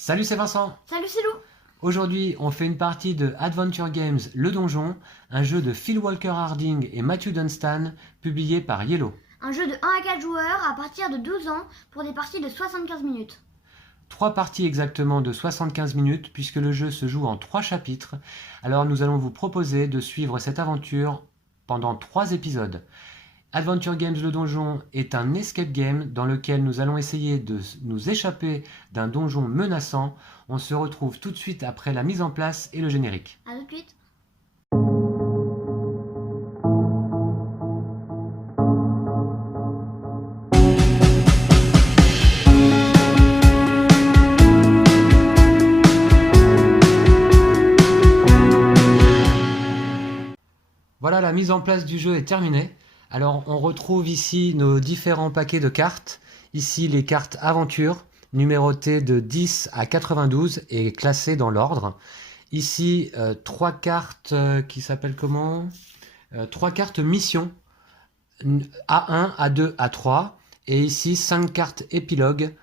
Salut, c'est Vincent. Salut, c'est Lou. Aujourd'hui, on fait une partie de Adventure Games Le Donjon, un jeu de Phil Walker Harding et Matthew Dunstan, publié par Yellow. Un jeu de 1 à 4 joueurs à partir de 12 ans pour des parties de 75 minutes. 3 parties exactement de 75 minutes puisque le jeu se joue en 3 chapitres. Alors nous allons vous proposer de suivre cette aventure pendant 3 épisodes. Adventure Games Le Donjon est un escape game dans lequel nous allons essayer de nous échapper d'un donjon menaçant. On se retrouve tout de suite après la mise en place et le générique. A tout de suite. Voilà, la mise en place du jeu est terminée. Alors on retrouve ici nos différents paquets de cartes. Ici les cartes aventure, numérotées de 10 à 92 et classées dans l'ordre. Ici 3 cartes qui s'appellent comment 3 cartes mission, A1, A2, A3. Et ici 5 cartes épilogue,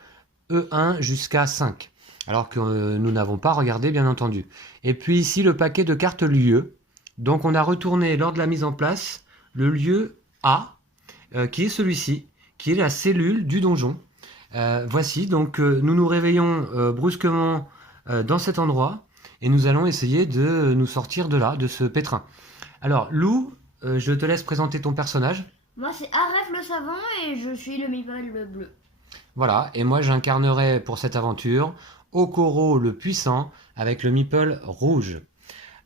E1 jusqu'à 5. Alors que nous n'avons pas regardé bien entendu. Et puis ici le paquet de cartes lieu. Donc on a retourné lors de la mise en place le lieu A, qui est celui-ci, qui est la cellule du donjon. Voici, donc nous nous réveillons brusquement dans cet endroit et nous allons essayer de nous sortir de là, de ce pétrin. Alors Lou, je te laisse présenter ton personnage. Moi, c'est Aref le savant et je suis le meeple bleu. Voilà, et moi j'incarnerai pour cette aventure Okoro le puissant avec le meeple rouge.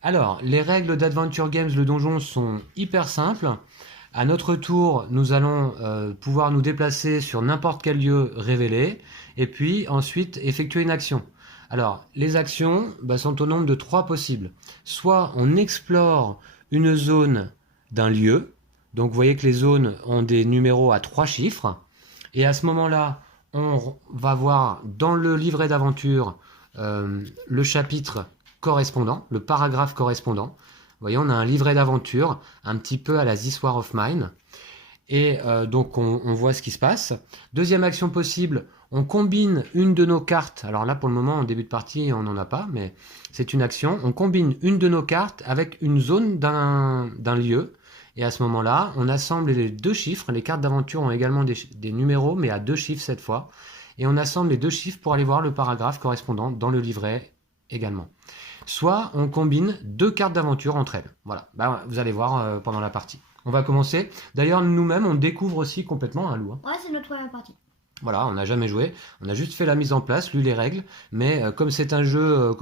Alors, les règles d'Adventure Games Le Donjon sont hyper simples. À notre tour, nous allons pouvoir nous déplacer sur n'importe quel lieu révélé et puis ensuite effectuer une action. Alors, les actions sont au nombre de 3 possibles. Soit on explore une zone d'un lieu. Donc, vous voyez que les zones ont des numéros à 3 chiffres. Et à ce moment-là, on va voir dans le livret d'aventure le chapitre correspondant, le paragraphe correspondant. Vous voyez, on a un livret d'aventure, un petit peu à la This War of Mine. Et donc, on voit ce qui se passe. Deuxième action possible, on combine une de nos cartes. Alors là, pour le moment, en début de partie, on n'en a pas, mais c'est une action. On combine une de nos cartes avec une zone d'un lieu. Et à ce moment-là, on assemble les 2 chiffres. Les cartes d'aventure ont également des numéros, mais à 2 chiffres cette fois. Et on assemble les 2 chiffres pour aller voir le paragraphe correspondant dans le livret également. Soit on combine 2 cartes d'aventure entre elles. Voilà, vous allez voir pendant la partie. On va commencer. D'ailleurs, nous-mêmes, on découvre aussi complètement un loup. Ouais, c'est notre première partie. Voilà, on n'a jamais joué. On a juste fait la mise en place, lu les règles. Mais comme c'est un jeu,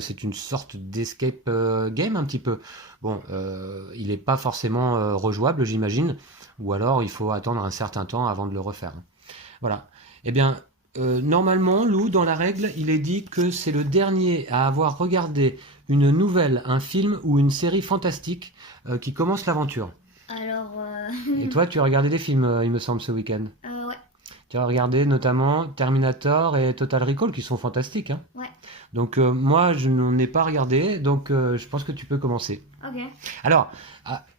c'est une sorte d'escape game un petit peu. Bon, il n'est pas forcément rejouable, j'imagine. Ou alors, il faut attendre un certain temps avant de le refaire. Voilà. Eh bien, normalement, Lou, dans la règle, il est dit que c'est le dernier à avoir regardé une nouvelle, un film ou une série fantastique qui commence l'aventure. Alors, Et toi, tu as regardé des films, il me semble, ce week-end. ouais. Tu as regardé notamment Terminator et Total Recall, qui sont fantastiques. Hein. Ouais. Donc moi, je n'en ai pas regardé, donc je pense que tu peux commencer. Ok. Alors,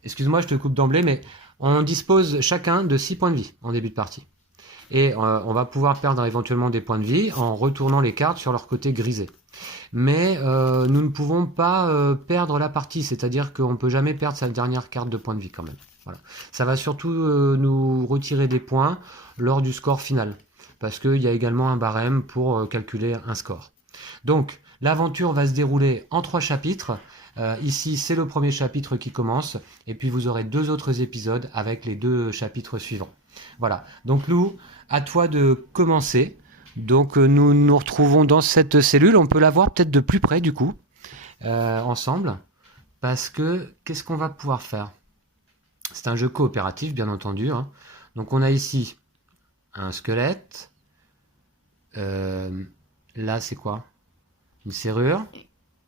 excuse-moi, je te coupe d'emblée, mais on dispose chacun de 6 points de vie en début de partie. Et on va pouvoir perdre éventuellement des points de vie en retournant les cartes sur leur côté grisé. Mais nous ne pouvons pas perdre la partie, c'est-à-dire qu'on ne peut jamais perdre sa dernière carte de points de vie quand même. Voilà. Ça va surtout nous retirer des points lors du score final, parce qu'il y a également un barème pour calculer un score. Donc, l'aventure va se dérouler en 3 chapitres. Ici, c'est le premier chapitre qui commence, et puis vous aurez 2 autres épisodes avec les 2 chapitres suivants. Voilà. Donc, Lou, à toi de commencer. Donc, nous nous retrouvons dans cette cellule. On peut la voir peut-être de plus près, du coup, ensemble, parce que qu'est-ce qu'on va pouvoir faire ? C'est un jeu coopératif, bien entendu. Hein. Donc, on a ici un squelette. Là, c'est quoi ? Une serrure.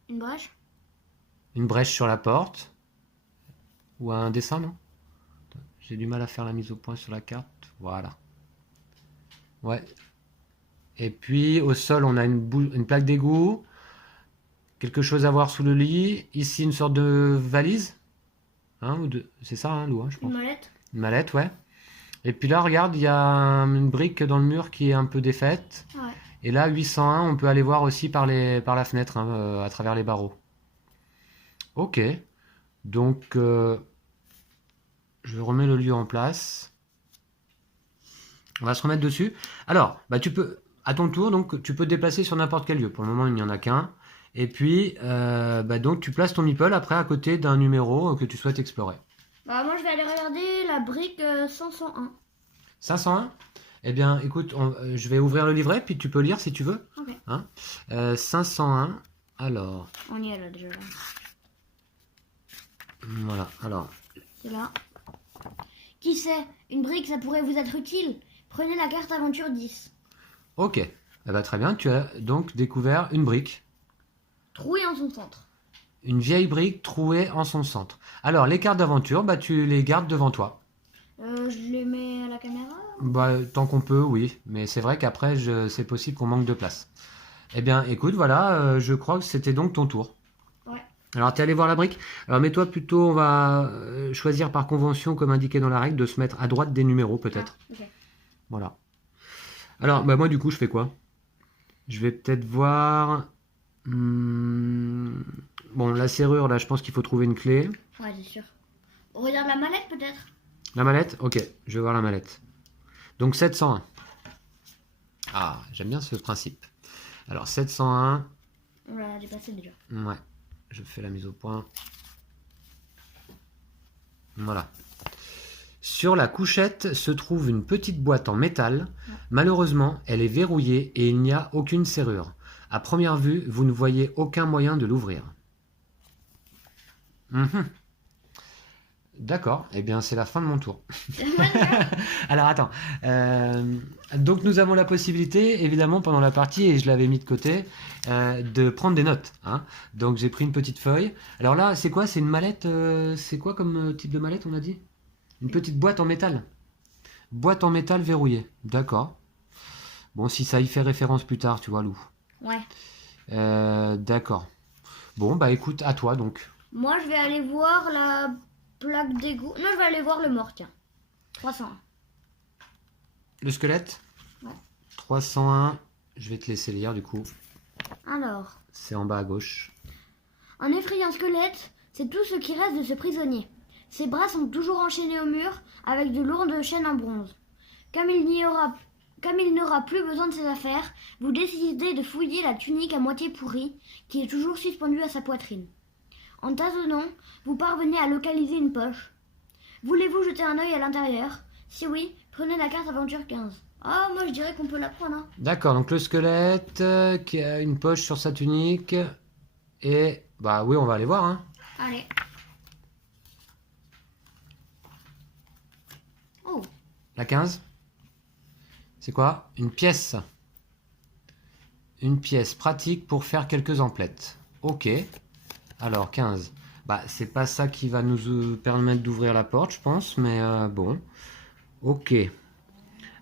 Une brèche. Une brèche sur la porte. Ou un dessin, non ? J'ai du mal à faire la mise au point sur la carte. Voilà. Ouais. Et puis, au sol, on a une plaque d'égout. Quelque chose à voir sous le lit. Ici, une sorte de valise. Hein, c'est ça, hein, Lou, hein, je pense. Une mallette. Une mallette, ouais. Et puis là, regarde, il y a une brique dans le mur qui est un peu défaite. Ouais. Et là, 801, on peut aller voir aussi par la fenêtre, hein, à travers les barreaux. Ok. Donc, je remets le lieu en place. On va se remettre dessus. Alors, bah, tu peux, à ton tour, donc, tu peux te déplacer sur n'importe quel lieu. Pour le moment, il n'y en a qu'un. Et puis, bah, donc, tu places ton meeple après à côté d'un numéro que tu souhaites explorer. Bah, moi, je vais aller regarder la brique 501. 501? Eh bien, écoute, je vais ouvrir le livret, puis tu peux lire si tu veux. Ok. Hein 501, alors, On y est là déjà. voilà, alors, C'est là. Qui sait, une brique, ça pourrait vous être utile. Prenez la carte aventure 10. ok. Eh ben, très bien, tu as donc découvert une brique. Trouée en son centre. Une vieille brique trouée en son centre. Alors, les cartes d'aventure, bah, tu les gardes devant toi. Je les mets à la caméra. Bah, tant qu'on peut, oui. Mais c'est vrai qu'après, c'est possible qu'on manque de place. Eh bien, écoute, voilà, je crois que c'était donc ton tour. Ouais. Alors, tu es allé voir la brique. Alors, mets-toi plutôt, on va choisir par convention, comme indiqué dans la règle, de se mettre à droite des numéros, peut-être. Ah, ok. Voilà. Alors, bah, moi, du coup, je fais quoi? Je vais peut-être voir... Bon, la serrure, là, je pense qu'il faut trouver une clé. Ouais, c'est sûr. On regarde la mallette peut-être. La mallette? Ok, je vais voir la mallette. Donc 701. Ah, j'aime bien ce principe. Alors 701. On l'a dépassé déjà. Ouais, je fais la mise au point. Voilà. Sur la couchette se trouve une petite boîte en métal. Malheureusement, elle est verrouillée et il n'y a aucune serrure. À première vue, vous ne voyez aucun moyen de l'ouvrir. D'accord, eh bien c'est la fin de mon tour. Alors attends, donc nous avons la possibilité, évidemment pendant la partie, et je l'avais mis de côté, de prendre des notes. Hein. Donc j'ai pris une petite feuille. Alors là, c'est quoi? C'est une mallette, c'est quoi comme type de mallette on a dit? Une petite boîte en métal. Boîte en métal verrouillée, d'accord. Bon, si ça y fait référence plus tard, tu vois, Lou. Ouais. D'accord. Bon, bah écoute, à toi donc. Moi, je vais aller voir la plaque d'égout. Non, je vais aller voir le mort, tiens. 301. Le squelette? Ouais. 301, je vais te laisser lire du coup. Alors, C'est en bas à gauche. un effrayant squelette, c'est tout ce qui reste de ce prisonnier. Ses bras sont toujours enchaînés au mur avec de lourdes chaînes en bronze. Comme il n'aura plus besoin de ses affaires, vous décidez de fouiller la tunique à moitié pourrie qui est toujours suspendue à sa poitrine. En tâtonnant, vous parvenez à localiser une poche. Voulez-vous jeter un œil à l'intérieur? Si oui, prenez la carte aventure 15. Ah, moi je dirais qu'on peut la prendre. Hein. D'accord, donc le squelette qui a une poche sur sa tunique. Et bah oui, on va aller voir. Hein. Allez. Oh, La 15. C'est quoi? Une pièce. Une pièce pratique pour faire quelques emplettes. Ok. Alors 15. Bah c'est pas ça qui va nous permettre d'ouvrir la porte, je pense. Mais bon. Ok.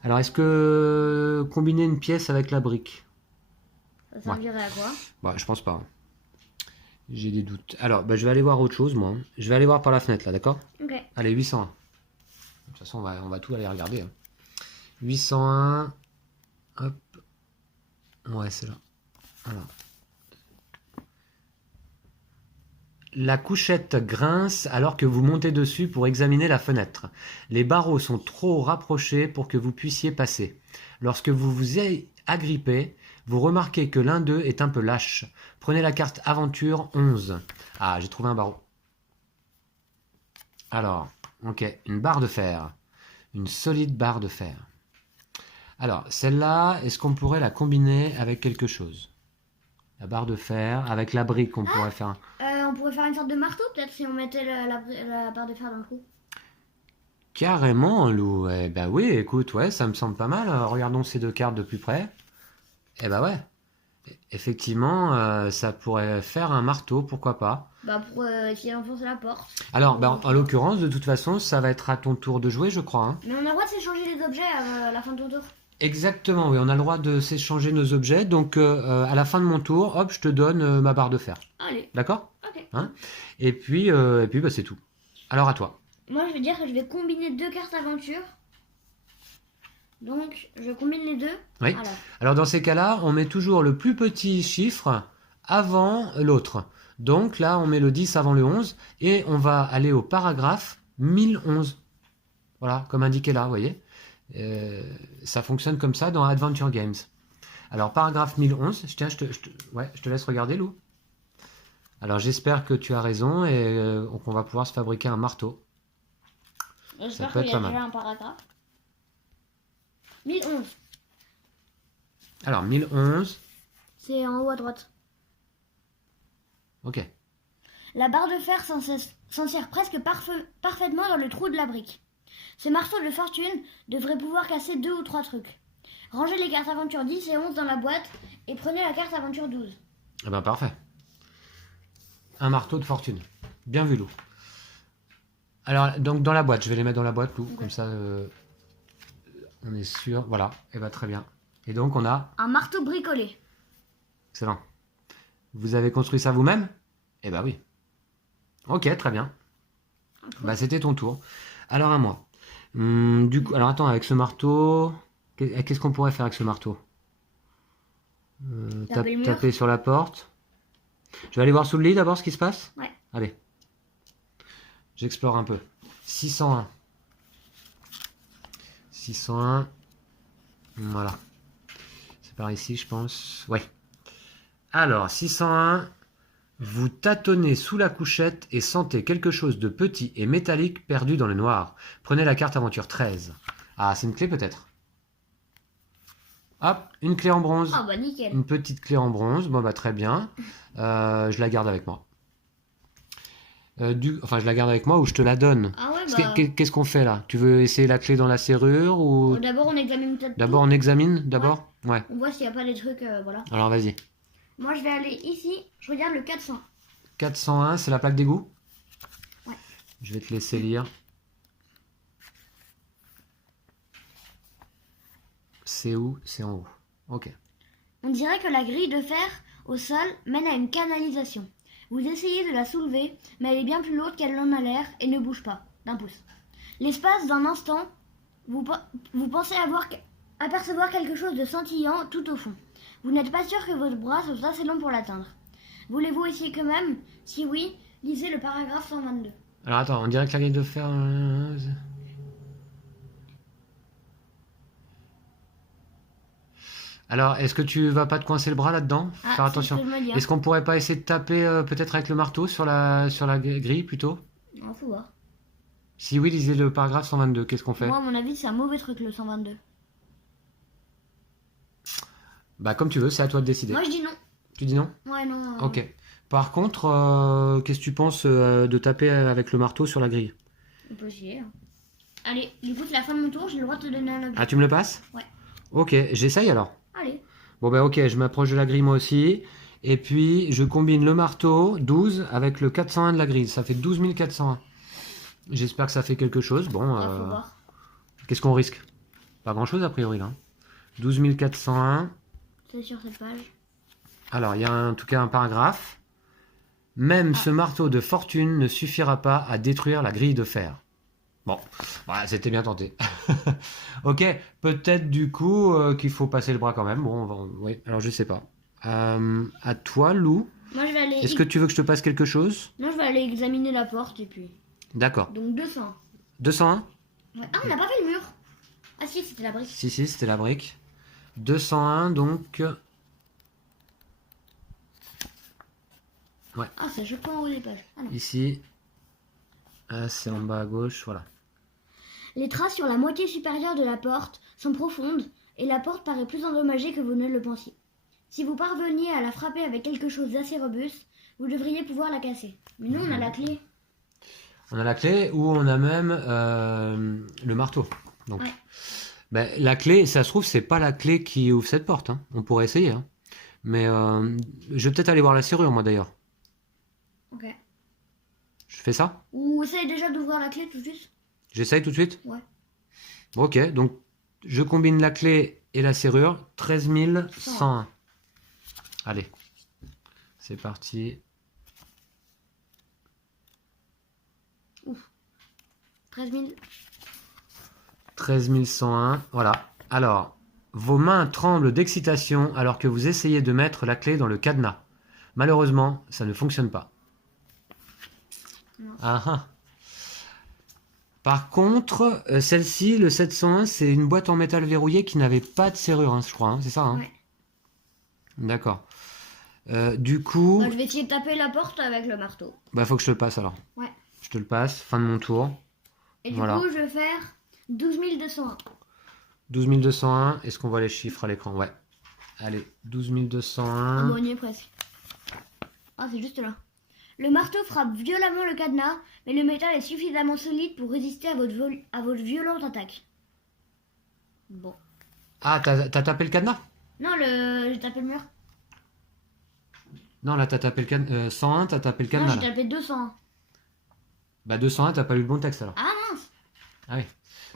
Alors est-ce que combiner une pièce avec la brique? ça servirait à quoi? Bah je pense pas. J'ai des doutes. Alors bah, je vais aller voir autre chose moi. Je vais aller voir par la fenêtre là, d'accord? Ok. Allez, 801. De toute façon, on va tout aller regarder. Hein. 801. Hop. Ouais, c'est là. Voilà. La couchette grince alors que vous montez dessus pour examiner la fenêtre. Les barreaux sont trop rapprochés pour que vous puissiez passer. Lorsque vous vous y agrippez, vous remarquez que l'un d'eux est un peu lâche. Prenez la carte aventure 11. Ah, j'ai trouvé un barreau. Alors, ok, une barre de fer. Une solide barre de fer. Alors, celle-là, est-ce qu'on pourrait la combiner avec quelque chose? La barre de fer, avec la brique, on pourrait faire un... On pourrait faire une sorte de marteau peut-être si on mettait la barre de fer dans le trou. Carrément, Lou. Eh ben oui, écoute, ouais, ça me semble pas mal. Regardons ces deux cartes de plus près. Eh ben ouais. Effectivement, ça pourrait faire un marteau, pourquoi pas. Bah pour essayer d'enfoncer la porte. Alors, ben, en l'occurrence, de toute façon, ça va être à ton tour de jouer, je crois. Hein. Mais on a le droit de s'échanger les objets à la fin de ton tour. Exactement, oui, on a le droit de s'échanger nos objets. Donc, à la fin de mon tour, hop, je te donne ma barre de fer. Allez. D'accord? Ok. Hein? Et puis bah, c'est tout. Alors, à toi. Moi je veux dire que je vais combiner deux cartes aventure. Donc, je combine les deux. Oui. Alors dans ces cas-là, on met toujours le plus petit chiffre avant l'autre. Donc là, on met le 10 avant le 11 et on va aller au paragraphe 1011. Voilà, comme indiqué là, vous voyez. Ça fonctionne comme ça dans Adventure Games. Alors, paragraphe 1011, tiens, je te laisse regarder, Lou. Alors, j'espère que tu as raison et qu'on va pouvoir se fabriquer un marteau. J'espère qu'il y a déjà un paragraphe. 1011. Alors, 1011. C'est en haut à droite. Ok. La barre de fer s'insère presque parfaitement dans le trou de la brique. Ce marteau de fortune devrait pouvoir casser 2 ou 3 trucs. Rangez les cartes aventure 10 et 11 dans la boîte et prenez la carte aventure 12. Eh ben parfait. Un marteau de fortune. Bien vu, Lou. Alors, donc dans la boîte, je vais les mettre dans la boîte, Lou. Okay. Comme ça, on est sûr. Voilà, et ben très bien. Et donc, on a... un marteau bricolé. Excellent. Vous avez construit ça vous-même? Eh ben oui. Ok, très bien. Bah, c'était ton tour. Alors, à moi. Du coup, alors attends, avec ce marteau... Qu'est-ce qu'on pourrait faire avec ce marteau? Taper sur la porte. Je vais aller voir sous le lit d'abord ce qui se passe. Ouais. Allez. J'explore un peu. 601. 601. Voilà. C'est par ici, je pense. Ouais. Alors, 601. Vous tâtonnez sous la couchette et sentez quelque chose de petit et métallique perdu dans le noir. Prenez la carte aventure 13. Ah, c'est une clé peut-être? Hop, une clé en bronze. Ah bah nickel. Une petite clé en bronze. Bon bah très bien. Je la garde avec moi. Enfin, je la garde avec moi ou je te la donne. Ah ouais, bah... Qu'est-ce qu'on fait là? Tu veux essayer la clé dans la serrure ou... D'abord on examine peut-être. D'abord on examine d'abord. Ouais. On voit s'il n'y a pas des trucs, voilà. Alors vas-y. Moi je vais aller ici. Je regarde le 400. 401, c'est la plaque d'égout? Ouais. Je vais te laisser lire. C'est où? C'est en haut. Ok. On dirait que la grille de fer au sol mène à une canalisation. Vous essayez de la soulever, mais elle est bien plus lourde qu'elle n'en a l'air et ne bouge pas, d'un pouce. L'espace d'un instant, vous pensez apercevoir quelque chose de scintillant tout au fond. Vous n'êtes pas sûr que votre bras soit assez long pour l'atteindre. Voulez-vous essayer quand même? Si oui, lisez le paragraphe 122. Alors attends, on dirait que la grille de fer... Alors, est-ce que tu vas pas te coincer le bras là-dedans? Faire attention. Est-ce qu'on pourrait pas essayer de taper peut-être avec le marteau sur la grille plutôt? Non, faut voir. Si oui, lisez le paragraphe 122. Qu'est-ce qu'on fait? Moi, à mon avis, c'est un mauvais truc le 122. Bah, comme tu veux, c'est à toi de décider. Moi, je dis non. Tu dis non? Ouais, non. Ok. Par contre, qu'est-ce que tu penses de taper avec le marteau sur la grille? On peut essayer. Allez, du coup, c'est la fin de mon tour, j'ai le droit de te donner un objet. Ah, tu me le passes? Ouais. Ok, j'essaye alors. Allez. Bon bah ok, je m'approche de la grille moi aussi. Et puis je combine le marteau 12 avec le 401 de la grille. Ça fait 12 401. J'espère que ça fait quelque chose. Bon, Faut voir. qu'est-ce qu'on risque? Pas grand chose a priori là. 12 401. C'est sur cette page. Alors il y a en tout cas un paragraphe. Même ce marteau de fortune ne suffira pas à détruire la grille de fer. Bon, voilà, c'était bien tenté. Ok, peut-être du coup qu'il faut passer le bras quand même. Bon, oui, alors je sais pas. À toi, Lou. Moi, je vais aller... Est-ce que tu veux que je te passe quelque chose? Non, je vais aller examiner la porte et puis... D'accord. Donc 200. 201? Ouais. Ah, on n'a pas fait le mur. Ah si, c'était la brique. Si, c'était la brique. 201, donc... Ouais. Ah, c'est chaque fois en haut des pages. Ah, non. Ici. Ah, c'est en bas à gauche, voilà. Les traces sur la moitié supérieure de la porte sont profondes et la porte paraît plus endommagée que vous ne le pensiez. Si vous parveniez à la frapper avec quelque chose d'assez robuste, vous devriez pouvoir la casser. Mais nous, on a la clé. On a la clé ou on a même le marteau. Donc, ouais. Ben, la clé, ça se trouve, c'est pas la clé qui ouvre cette porte. Hein. On pourrait essayer. Hein. Mais je vais peut-être aller voir la serrure, moi d'ailleurs. Ok. Je fais ça? Ou essaye déjà d'ouvrir la clé tout de suite. J'essaye tout de suite? Ouais. Ok, donc je combine la clé et la serrure. 13 101. Allez, c'est parti. Ouf. 13 000. 13 101, voilà. Alors, vos mains tremblent d'excitation alors que vous essayez de mettre la clé dans le cadenas. Malheureusement, ça ne fonctionne pas. Non. Ah ah. Par contre, celle-ci, le 701, c'est une boîte en métal verrouillée qui n'avait pas de serrure, hein, je crois. Hein, c'est ça, hein? Ouais. D'accord. Du coup, Bah, je vais essayer de taper la porte avec le marteau. bah, faut que je te le passe alors. Ouais. Je te le passe, fin de mon tour. Et du Voilà. coup, je vais faire 12 201. 12 201, est-ce qu'on voit les chiffres à l'écran? Ouais. Allez, 12 Ah, 201. bon, on y est presque. Ah, c'est juste là. Le marteau frappe violemment le cadenas, mais le métal est suffisamment solide pour résister à votre violente attaque. Bon. Ah, t'as tapé le cadenas? Non, j'ai tapé le mur. Non, là, t'as tapé le cadenas. 101, t'as tapé le Non, cadenas. j'ai Là. tapé 200. Bah, 201, t'as pas lu le bon texte alors. Ah mince. Ah oui.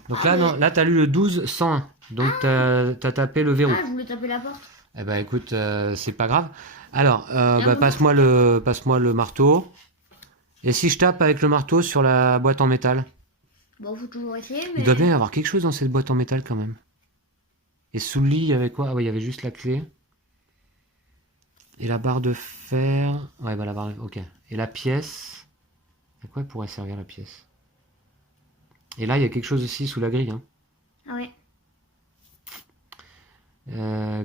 Donc Ah, là, mais- non, là, t'as lu le 12 101. Donc, t'as tapé le verrou. Ah, je voulais taper la porte. Eh ben, écoute, c'est pas grave. Alors, bah, bon. passe-moi le marteau. Et si je tape avec le marteau sur la boîte en métal? Bon, faut toujours essayer, mais... Il doit bien y avoir quelque chose dans cette boîte en métal quand même. Et sous le lit, il y avait quoi? Ah oui, il y avait juste la clé. Et la barre de fer. Ouais, bah la barre. Ok. Et la pièce. À quoi pourrait servir la pièce? Et là, il y a quelque chose aussi sous la grille. Hein. Ah ouais.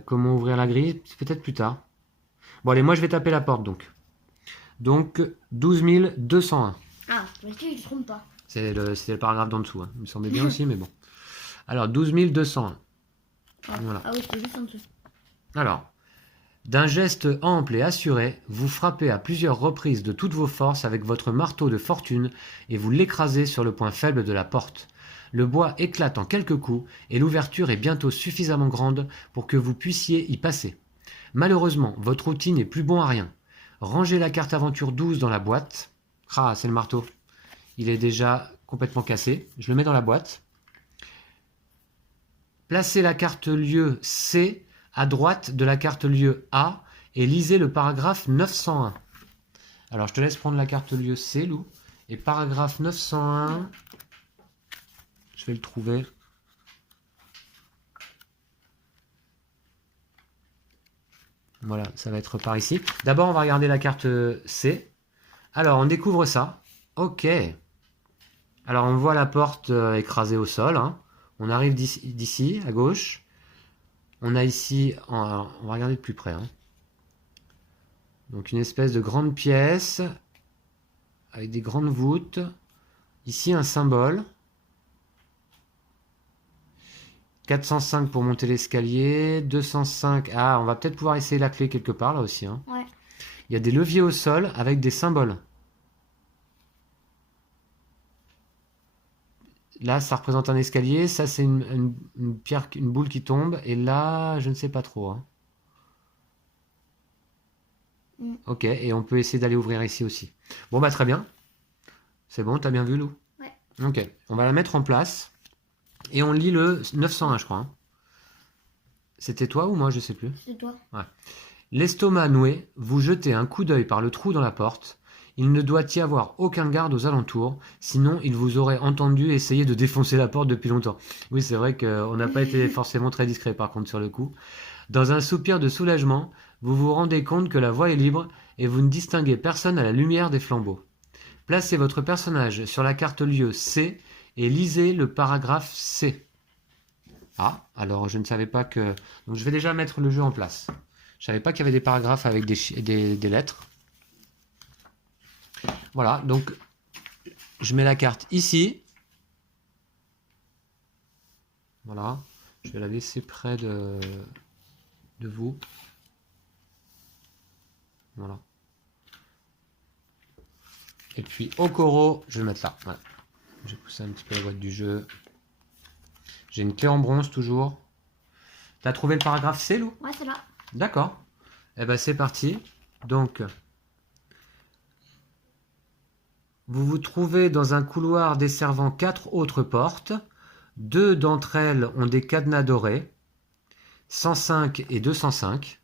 Comment ouvrir la grille? C'est peut-être plus tard. Bon, allez, moi je vais taper la porte donc. Donc, 12 201. Ah, je ne trompe pas. C'était le paragraphe d'en dessous. Hein. Il me semblait bien aussi, mais bon. Alors, 12 201. Ah, Voilà. ah oui, c'était juste en dessous. Alors, d'un geste ample et assuré, vous frappez à plusieurs reprises de toutes vos forces avec votre marteau de fortune et vous l'écrasez sur le point faible de la porte. Le bois éclate en quelques coups et l'ouverture est bientôt suffisamment grande pour que vous puissiez y passer. Malheureusement, votre outil n'est plus bon à rien. Rangez la carte aventure 12 dans la boîte. Ah, c'est le marteau. Il est déjà complètement cassé. Je le mets dans la boîte. Placez la carte lieu C à droite de la carte lieu A et lisez le paragraphe 901. Alors, je te laisse prendre la carte lieu C, Lou. Et paragraphe 901, je vais le trouver. Voilà, ça va être par ici. D'abord, on va regarder la carte C. Alors, on découvre ça. Ok. Alors, on voit la porte écrasée au sol. Hein. On arrive d'ici, à gauche. On a ici, on va regarder de plus près. Hein. Donc, une espèce de grande pièce avec des grandes voûtes. Ici, un symbole. 405 pour monter l'escalier, 205... Ah, on va peut-être pouvoir essayer la clé quelque part, là aussi. Hein. Ouais. Il y a des leviers au sol avec des symboles. Là, ça représente un escalier. Ça, c'est une pierre, une boule qui tombe. Et là, je ne sais pas trop. Hein. Ok, et on peut essayer d'aller ouvrir ici aussi. Bon, bah très bien. C'est bon, t'as bien vu, Lou? Ouais. Ok, on va la mettre en place. Et on lit le 901, je crois. Hein. C'était toi ou moi, je sais plus. C'est toi. Ouais. L'estomac noué, vous jetez un coup d'œil par le trou dans la porte. Il ne doit y avoir aucun garde aux alentours, sinon il vous aurait entendu essayer de défoncer la porte depuis longtemps. Oui, c'est vrai qu'on n'a pas été forcément très discret par contre sur le coup. Dans un soupir de soulagement, vous vous rendez compte que la voie est libre et vous ne distinguez personne à la lumière des flambeaux. Placez votre personnage sur la carte lieu C et lisez le paragraphe C. Ah, alors je ne savais pas que... Donc je vais déjà mettre le jeu en place. Je savais pas qu'il y avait des paragraphes avec des lettres. Voilà, donc je mets la carte ici. Voilà, je vais la laisser près de vous. Voilà. Et puis au coraux, je vais le mettre là. Voilà. J'ai poussé un petit peu la boîte du jeu. J'ai une clé en bronze toujours. T'as trouvé le paragraphe C, Lou? Ouais, c'est là. D'accord. Eh ben c'est parti. Donc, vous vous trouvez dans un couloir desservant 4 autres portes. 2 d'entre elles ont des cadenas dorés. 105 et 205.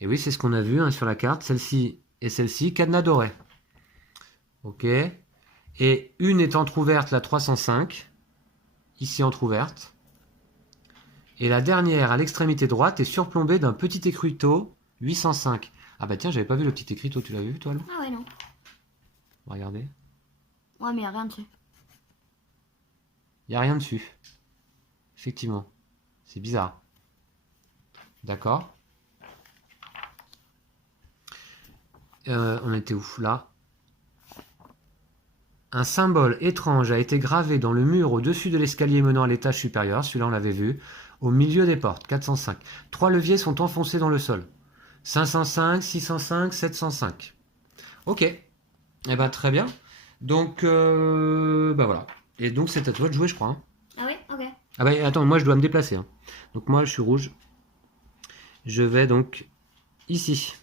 Et oui, c'est ce qu'on a vu hein, sur la carte. Celle-ci et celle-ci, cadenas dorés. Ok. Et une est entrouverte, la 305. Ici entrouverte. Et la dernière, à l'extrémité droite, est surplombée d'un petit écriteau 805. Ah bah tiens, j'avais pas vu le petit écriteau, tu l'avais vu toi, Lou? Ah ouais, non. Regardez. Ouais, mais y a rien dessus. Il n'y a rien dessus. Effectivement. C'est bizarre. D'accord. On était où? Là. Un symbole étrange a été gravé dans le mur au-dessus de l'escalier menant à l'étage supérieur. Celui-là, on l'avait vu. Au milieu des portes. 405. 3 leviers sont enfoncés dans le sol. 505, 605, 705. Ok. Eh ben, très bien. Donc, bah voilà. Et donc, c'est à toi de jouer, je crois. Hein. Ah ouais, ok. Ah bah attends, moi je dois me déplacer. Hein. Donc moi je suis rouge. Je vais donc ici.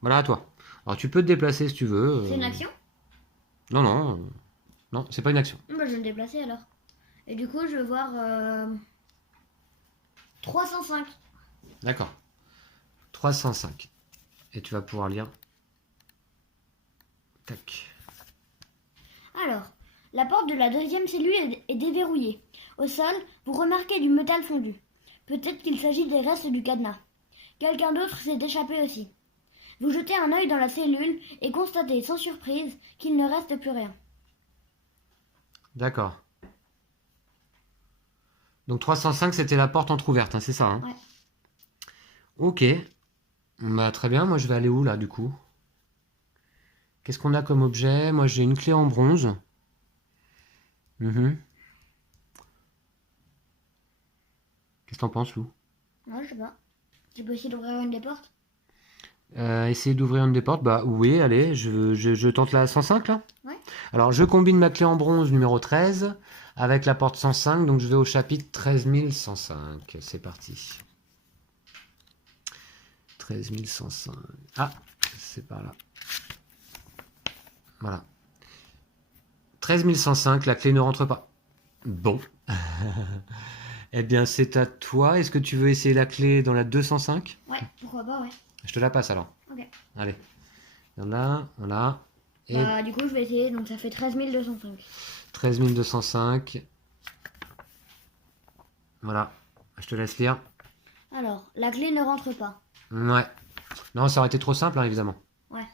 Voilà à toi. Alors tu peux te déplacer si tu veux. C'est une action? Non, non. Non, c'est pas une action. Bah, je vais me déplacer alors. Et du coup, je vais voir 305. D'accord. 305. Et tu vas pouvoir lire. Tac. Alors, la porte de la deuxième cellule est déverrouillée. Au sol, vous remarquez du métal fondu. Peut-être qu'il s'agit des restes du cadenas. Quelqu'un d'autre s'est échappé aussi. Vous jetez un œil dans la cellule et constatez sans surprise qu'il ne reste plus rien. D'accord. Donc 305 c'était la porte entrouverte, hein, c'est ça hein? Ouais. Ok. Bah très bien, moi je vais aller où là du coup? Qu'est-ce qu'on a comme objet? Moi j'ai une clé en bronze. Qu'est-ce que t'en penses, Lou? Ouais, je sais pas. C'est possible d'ouvrir une des portes? Essayer d'ouvrir une des portes? Bah oui, allez, je tente la 105 là? Ouais. Alors je combine ma clé en bronze numéro 13 avec la porte 105, donc je vais au chapitre 13105. C'est parti. 13105. Ah, c'est par là. Voilà. 13105, la clé ne rentre pas. Bon. Eh bien, c'est à toi. Est-ce que tu veux essayer la clé dans la 205? Ouais, pourquoi pas, ouais. Je te la passe alors. Ok. Allez. Là, voilà. Et Bah, du coup, je vais essayer, donc ça fait 13205. 13205. Voilà. Je te laisse lire. Alors, la clé ne rentre pas. Ouais. Non, ça aurait été trop simple, hein, évidemment. Ouais.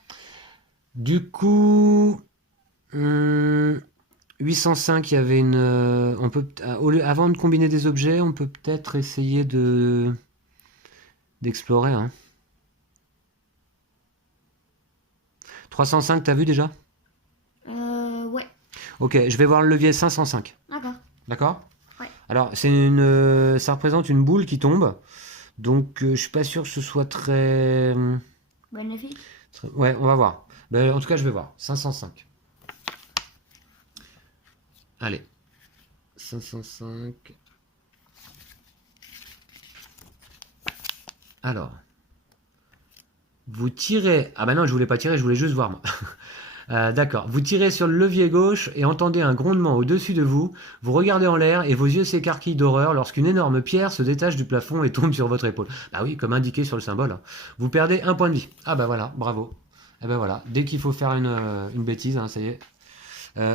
Du coup, 805, il y avait une. On peut, avant de combiner des objets, on peut peut-être essayer d'explorer. Hein. 305, t'as vu déjà? Ouais. Ok, je vais voir le levier 505. D'accord. D'accord? Ouais. Alors, ça représente une boule qui tombe. Donc, je suis pas sûr que ce soit très. Bénéfique. Ouais, on va voir. Ben, en tout cas, je vais voir. 505. Allez. 505. Alors. Vous tirez... Ah bah non, je voulais pas tirer, je voulais juste voir moi. D'accord. Vous tirez sur le levier gauche et entendez un grondement au-dessus de vous. Vous regardez en l'air et vos yeux s'écarquillent d'horreur lorsqu'une énorme pierre se détache du plafond et tombe sur votre épaule. Bah oui, comme indiqué sur le symbole. Vous perdez un point de vie. Ah bah voilà, bravo. Et ben voilà, dès qu'il faut faire une bêtise, hein, ça y est.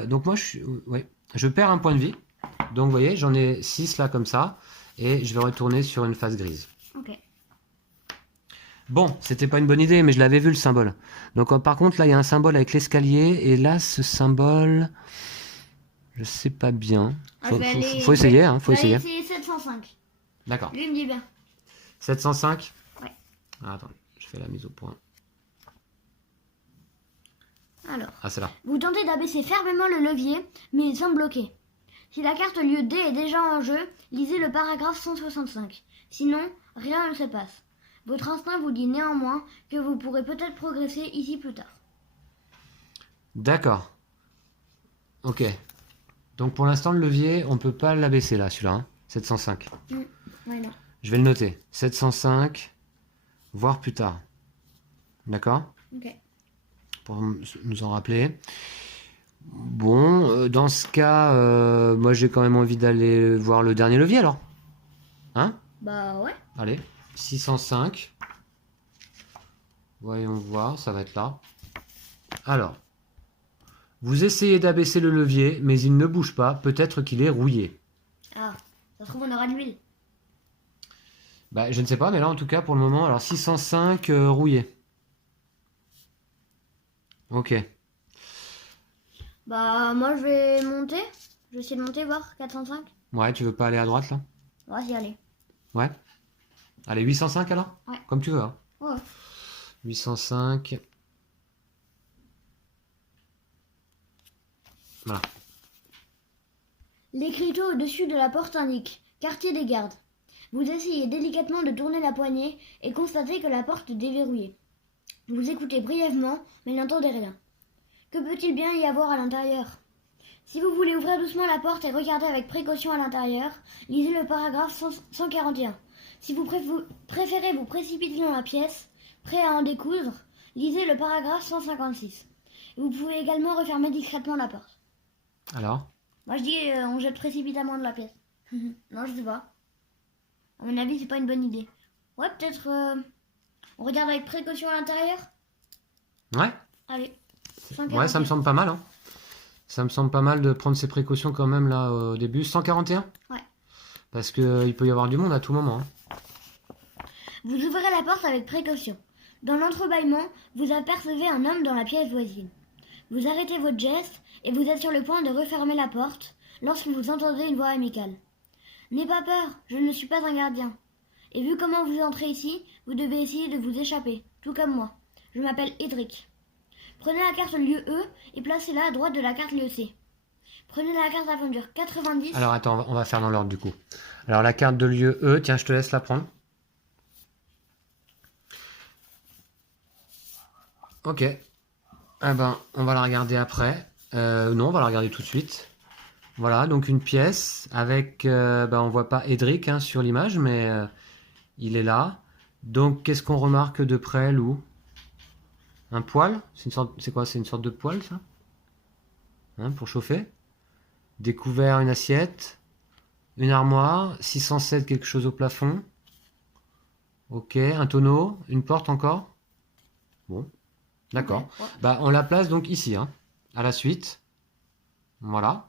Donc moi, je perds un point de vie. Donc vous voyez, j'en ai 6 là comme ça. Et je vais retourner sur une face grise. Ok. Bon, c'était pas une bonne idée, mais je l'avais vu le symbole. Donc par contre, là, il y a un symbole avec l'escalier. Et là, ce symbole... Je sais pas bien. Faut essayer, hein, faut essayer. Je vais essayer 705. D'accord. Lui, il me dit bien. 705 ? Ouais. Ah, attends, je fais la mise au point. Alors, Ah, c'est là. vous tentez d'abaisser fermement le levier, mais il semble bloqué. Si la carte lieu D est déjà en jeu, lisez le paragraphe 165. Sinon, rien ne se passe. Votre instinct vous dit néanmoins que vous pourrez peut-être progresser ici plus tard. D'accord. Ok. Donc pour l'instant, le levier, on peut pas l'abaisser là, celui-là. Hein 705. Ouais, non. Je vais le noter. 705, voire plus tard. D'accord ? Ok. Pour nous en rappeler. Bon, dans ce cas, moi j'ai quand même envie d'aller voir le dernier levier alors. Hein ? Bah ouais. Allez, 605. Voyons voir, ça va être là. Alors, vous essayez d'abaisser le levier, mais il ne bouge pas, peut-être qu'il est rouillé. Ah, Ça se trouve, on aura de l'huile. Bah, je ne sais pas, mais là, en tout cas, pour le moment, alors 605 rouillé. Ok. Bah, moi, je vais monter. Je vais essayer de monter, voir 405. Ouais, tu veux pas aller à droite, là? On va y aller. Ouais. Allez, 805 alors? Ouais. Comme tu veux, hein. Ouais. 805. Voilà. L'écriteau au-dessus de la porte indique quartier des gardes. Vous essayez délicatement de tourner la poignée et constatez que la porte est déverrouillée. Vous écoutez brièvement, mais n'entendez rien. Que peut-il bien y avoir à l'intérieur? Si vous voulez ouvrir doucement la porte et regarder avec précaution à l'intérieur, lisez le paragraphe 141. Si vous préférez vous précipiter dans la pièce, prêt à en découdre, lisez le paragraphe 156. Vous pouvez également refermer discrètement la porte. Alors? Moi je dis on jette précipitamment de la pièce. Non, je sais pas. À mon avis, c'est pas une bonne idée. Ouais, peut-être on regarde avec précaution à l'intérieur. Ouais. Allez. Ouais, ça me semble pas mal, hein. Ça me semble pas mal de prendre ces précautions quand même là au début. 141? Ouais. Parce que il peut y avoir du monde à tout moment, hein. Vous ouvrez la porte avec précaution. Dans l'entrebâillement, vous apercevez un homme dans la pièce voisine. Vous arrêtez votre geste et vous êtes sur le point de refermer la porte lorsque vous entendez une voix amicale. N'aie pas peur, je ne suis pas un gardien. Et vu comment vous entrez ici, vous devez essayer de vous échapper, tout comme moi. Je m'appelle Edric. Prenez la carte lieu E et placez-la à droite de la carte lieu C. Prenez la carte aventure 90. Alors attends, on va faire dans l'ordre du coup. Alors la carte de lieu E, tiens, je te laisse la prendre. Ok. Ah ben, on va la regarder après. Non, on va la regarder tout de suite. Voilà, donc une pièce avec... on voit pas Edric hein, sur l'image, mais il est là. Donc, qu'est-ce qu'on remarque de près, Lou? Un poêle? C'est quoi? C'est une sorte de poêle, ça? Hein, pour chauffer? Découvert une assiette. Une armoire. 607, quelque chose au plafond. Ok, un tonneau. Une porte encore. Bon. D'accord. Ouais. Bah, on la place donc ici, hein, à la suite. Voilà.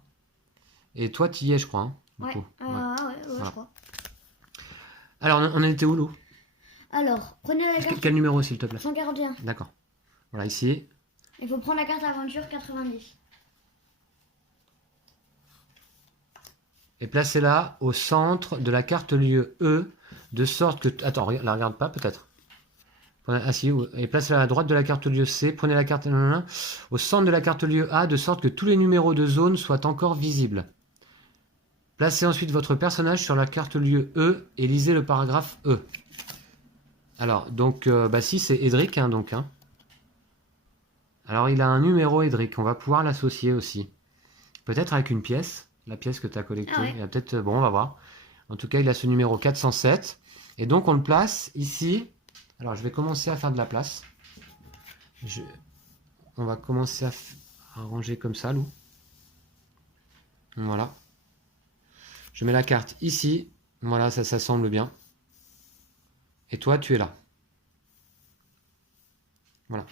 Et toi, tu y es, je crois. Hein, du Ouais, coup. voilà. Voilà. Je crois. Alors, on était où, Lou? Alors, prenez la carte Quel numéro, s'il te plaît? 141. D'accord. Voilà, ici. Il faut prendre la carte aventure 90. Et placez-la au centre de la carte lieu E, de sorte que... Attends, la regarde pas, peut-être. Ah si, et placez-la à droite de la carte lieu C. Prenez la carte au centre de la carte lieu A, de sorte que tous les numéros de zone soient encore visibles. Placez ensuite votre personnage sur la carte lieu E et lisez le paragraphe E. Alors, donc, si, c'est Edric, hein, donc. Hein. Alors, il a un numéro Edric, on va pouvoir l'associer aussi. Peut-être avec une pièce, la pièce que tu as collectée. Ah ouais. Il y a peut-être, bon, on va voir. En tout cas, il a ce numéro 407. Et donc, on le place ici. Alors, je vais commencer à faire de la place. On va commencer à ranger comme ça, Lou. Voilà. Je mets la carte ici. Voilà, ça semble bien. Et toi, tu es là. Voilà.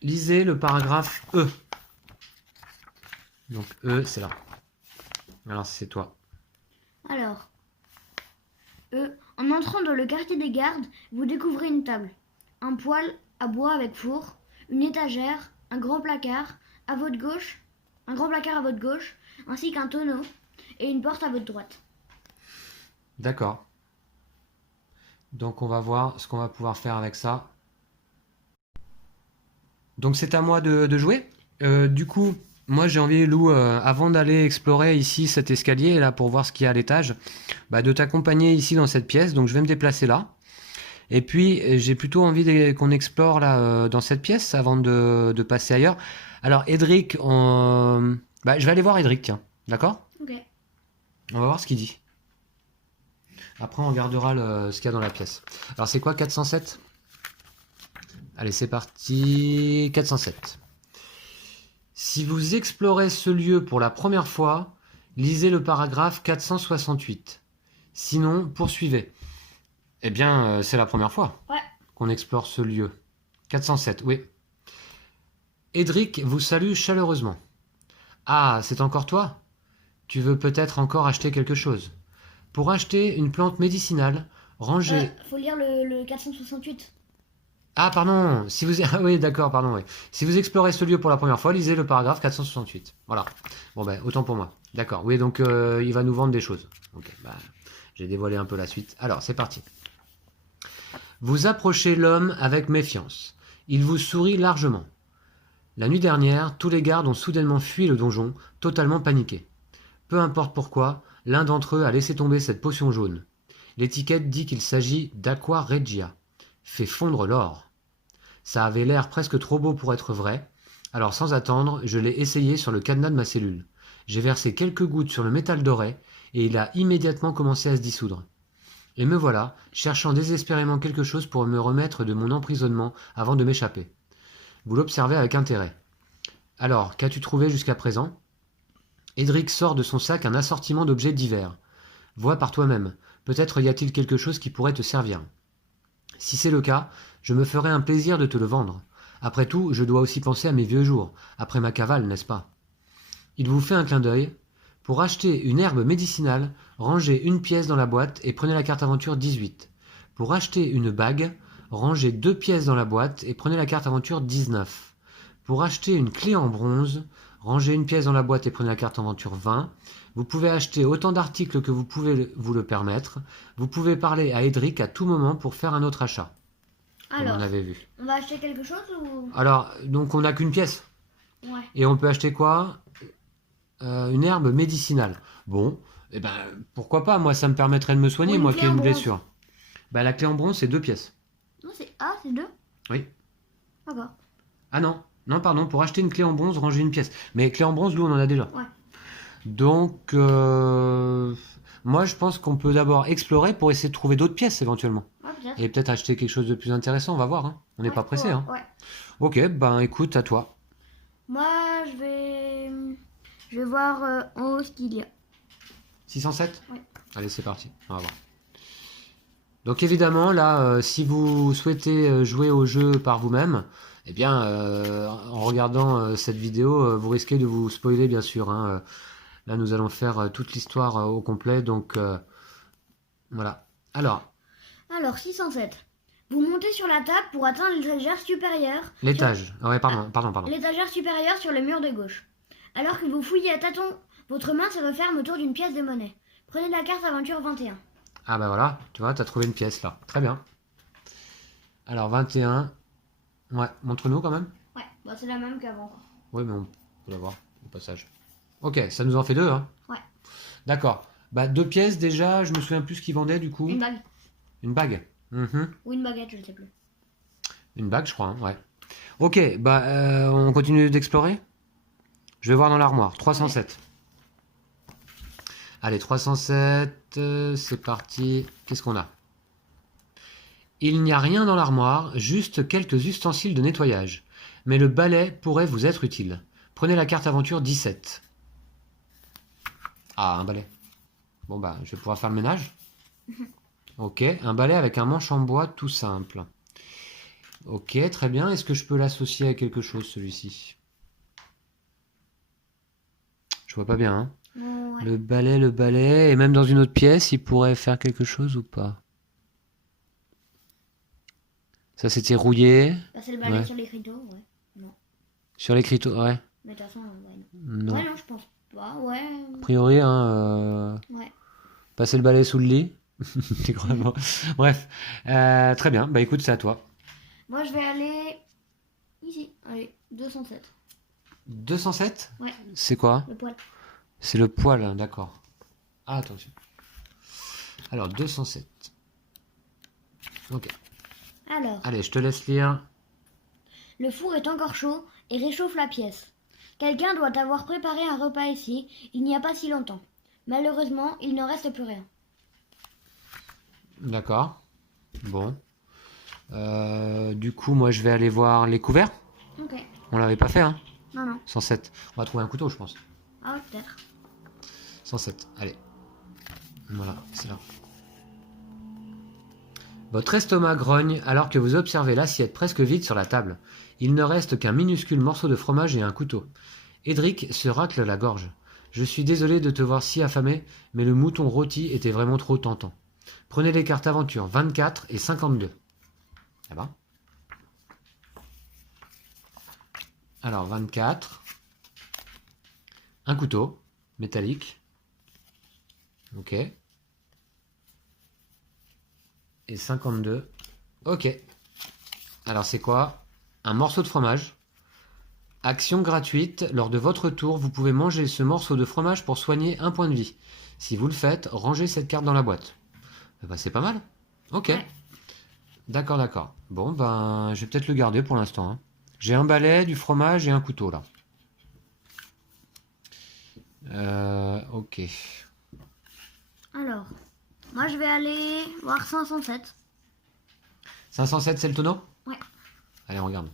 Lisez le paragraphe E. Donc E, c'est là. Alors, c'est toi. Alors, en entrant dans le quartier des gardes, vous découvrez une table, un poêle à bois avec four, une étagère, un grand placard à votre gauche, ainsi qu'un tonneau et une porte à votre droite. D'accord. Donc on va voir ce qu'on va pouvoir faire avec ça. Donc c'est à moi de jouer. Du coup, moi j'ai envie, Lou, avant d'aller explorer ici cet escalier là pour voir ce qu'il y a à l'étage, de t'accompagner ici dans cette pièce. Donc je vais me déplacer là. Et puis j'ai plutôt envie qu'on explore là dans cette pièce avant de passer ailleurs. Alors Edric, je vais aller voir Edric, tiens. D'accord? Ok. On va voir ce qu'il dit. Après, on regardera ce qu'il y a dans la pièce. Alors, c'est quoi 407? Allez, c'est parti. 407. Si vous explorez ce lieu pour la première fois, lisez le paragraphe 468. Sinon, poursuivez. Eh bien, c'est la première fois qu'on explore ce lieu. 407, oui. Edric vous salue chaleureusement. Ah, c'est encore toi? tu veux peut-être encore acheter quelque chose. Pour acheter une plante médicinale, rangez... Faut lire le 468. Ah, pardon, si vous... Ah oui, d'accord, pardon, oui. Si vous explorez ce lieu pour la première fois, lisez le paragraphe 468. Voilà. Bon, ben, autant pour moi. D'accord, oui, donc il va nous vendre des choses. Ok, bah, j'ai dévoilé un peu la suite. Alors, c'est parti. Vous approchez l'homme avec méfiance. Il vous sourit largement. La nuit dernière, tous les gardes ont soudainement fui le donjon, totalement paniqués. Peu importe pourquoi, l'un d'entre eux a laissé tomber cette potion jaune. L'étiquette dit qu'il s'agit d'Aqua Regia. Fait fondre l'or. Ça avait l'air presque trop beau pour être vrai, alors sans attendre, je l'ai essayé sur le cadenas de ma cellule. J'ai versé quelques gouttes sur le métal doré, et il a immédiatement commencé à se dissoudre. Et me voilà, cherchant désespérément quelque chose pour me remettre de mon emprisonnement avant de m'échapper. Vous l'observez avec intérêt. Alors, qu'as-tu trouvé jusqu'à présent ? Edric sort de son sac un assortiment d'objets divers. Vois par toi-même, peut-être y a-t-il quelque chose qui pourrait te servir. Si c'est le cas, je me ferai un plaisir de te le vendre. Après tout, je dois aussi penser à mes vieux jours, après ma cavale, n'est-ce pas ? Il vous fait un clin d'œil. Pour acheter une herbe médicinale, rangez une pièce dans la boîte et prenez la carte aventure 18. Pour acheter une bague, rangez 2 pièces dans la boîte et prenez la carte aventure 19. Pour acheter une clé en bronze, rangez une pièce dans la boîte et prenez la carte aventure 20. Vous pouvez acheter autant d'articles que vous pouvez vous le permettre. Vous pouvez parler à Edric à tout moment pour faire un autre achat. Comme Alors, on avait vu. on va acheter quelque chose ou... Alors, donc on n'a qu'une pièce. Ouais. Et on peut acheter quoi ? Une herbe médicinale. Bon, eh ben, pourquoi pas ? Moi, ça me permettrait de me soigner, Ou une moi clé qui ai en une bronze. blessure. Bah, la clé en bronze, c'est 2 pièces. Non, c'est... Ah, c'est 2. Oui. D'accord. Ah non, non, pardon, pour acheter une clé en bronze, ranger une pièce. Mais clé en bronze, nous, on en a déjà. Ouais. Donc, moi, je pense qu'on peut d'abord explorer pour essayer de trouver d'autres pièces, éventuellement. Ouais, peut-être. Et peut-être acheter quelque chose de plus intéressant, on va voir. Hein. On n'est Ouais, pas pressé. ouais, Hein. ouais. Ok, ben écoute, à toi. Moi, je vais voir en haut ce qu'il y a. 607 Ouais. Allez, c'est parti, on va voir. Donc évidemment, là, si vous souhaitez jouer au jeu par vous-même, eh bien, en regardant cette vidéo, vous risquez de vous spoiler, bien sûr. Hein. Là, nous allons faire toute l'histoire au complet, donc voilà. Alors, 607. Vous montez sur la table pour atteindre l'étagère supérieure. l'étage. Ouais, pardon. L'étagère supérieure sur le mur de gauche. Alors que vous fouillez à tâtons, votre main se referme autour d'une pièce de monnaie. Prenez la carte aventure 21. Ah bah voilà, tu vois, t'as trouvé une pièce là. Très bien. Alors 21. Ouais, montre-nous quand même. Ouais, bah c'est la même qu'avant. Oui, mais on peut la voir au passage. Ok, ça nous en fait 2, hein. Ouais. D'accord. Bah 2 pièces déjà, je me souviens plus ce qu'ils vendaient du coup. Une bague. Une bague. Mhm. Ou une baguette, je ne sais plus. Une bague, je crois, hein, ouais. Ok, bah on continue d'explorer. Je vais voir dans l'armoire. 307. Allez, 307, c'est parti. Qu'est-ce qu'on a ? Il n'y a rien dans l'armoire, juste quelques ustensiles de nettoyage. Mais le balai pourrait vous être utile. Prenez la carte aventure 17. Ah, un balai. Bon bah, je vais pouvoir faire le ménage. Ok, un balai avec un manche en bois tout simple. Ok, très bien. Est-ce que je peux l'associer à quelque chose, celui-ci ? Je vois pas bien, hein. Ouais. Le balai, et même dans une autre pièce, il pourrait faire quelque chose ou pas ? Ça, c'était rouillé. Bah, c'est le balai Ouais. sur l'écriteau, ouais. Non. Sur l'écriteau, ouais. Mais de toute façon, ouais, non. Non. Ouais, non, je pense pas, ouais. A priori, hein, Ouais. passer le balai sous le lit. C'est vraiment... Bref, très bien. Bah écoute, c'est à toi. Moi, je vais aller ici. Allez, 207. 207 ? Ouais, C'est quoi ? le poil. C'est le poil, hein, d'accord. Ah, attention. Alors, 207. Ok. Alors, Allez, je te laisse lire. le four est encore chaud et réchauffe la pièce. Quelqu'un doit avoir préparé un repas ici, il n'y a pas si longtemps. Malheureusement, il ne reste plus rien. D'accord. Bon. Du coup, moi, je vais aller voir les couverts. Ok. On l'avait pas fait, hein. Non, non. 107. On va trouver un couteau, je pense. Ah, peut-être. 107. Allez. Voilà, c'est là. Votre estomac grogne alors que vous observez l'assiette presque vide sur la table. Il ne reste qu'un minuscule morceau de fromage et un couteau. Edric se racle la gorge. Je suis désolé de te voir si affamé, mais le mouton rôti était vraiment trop tentant. Prenez les cartes aventure 24 et 52. Ah ben. Alors 24. Un couteau métallique. Ok. Et 52. Ok. Alors c'est quoi? Un morceau de fromage. Action gratuite. Lors de votre tour, vous pouvez manger ce morceau de fromage pour soigner un point de vie. Si vous le faites, rangez cette carte dans la boîte. Bah, c'est pas mal. Ok. Ouais. D'accord, d'accord. Bon, ben, je vais peut-être le garder pour l'instant, hein. J'ai un balai, du fromage et un couteau, là. Ok. Alors, moi je vais aller voir 507. 507, c'est le tonneau? Ouais. Allez, on regarde.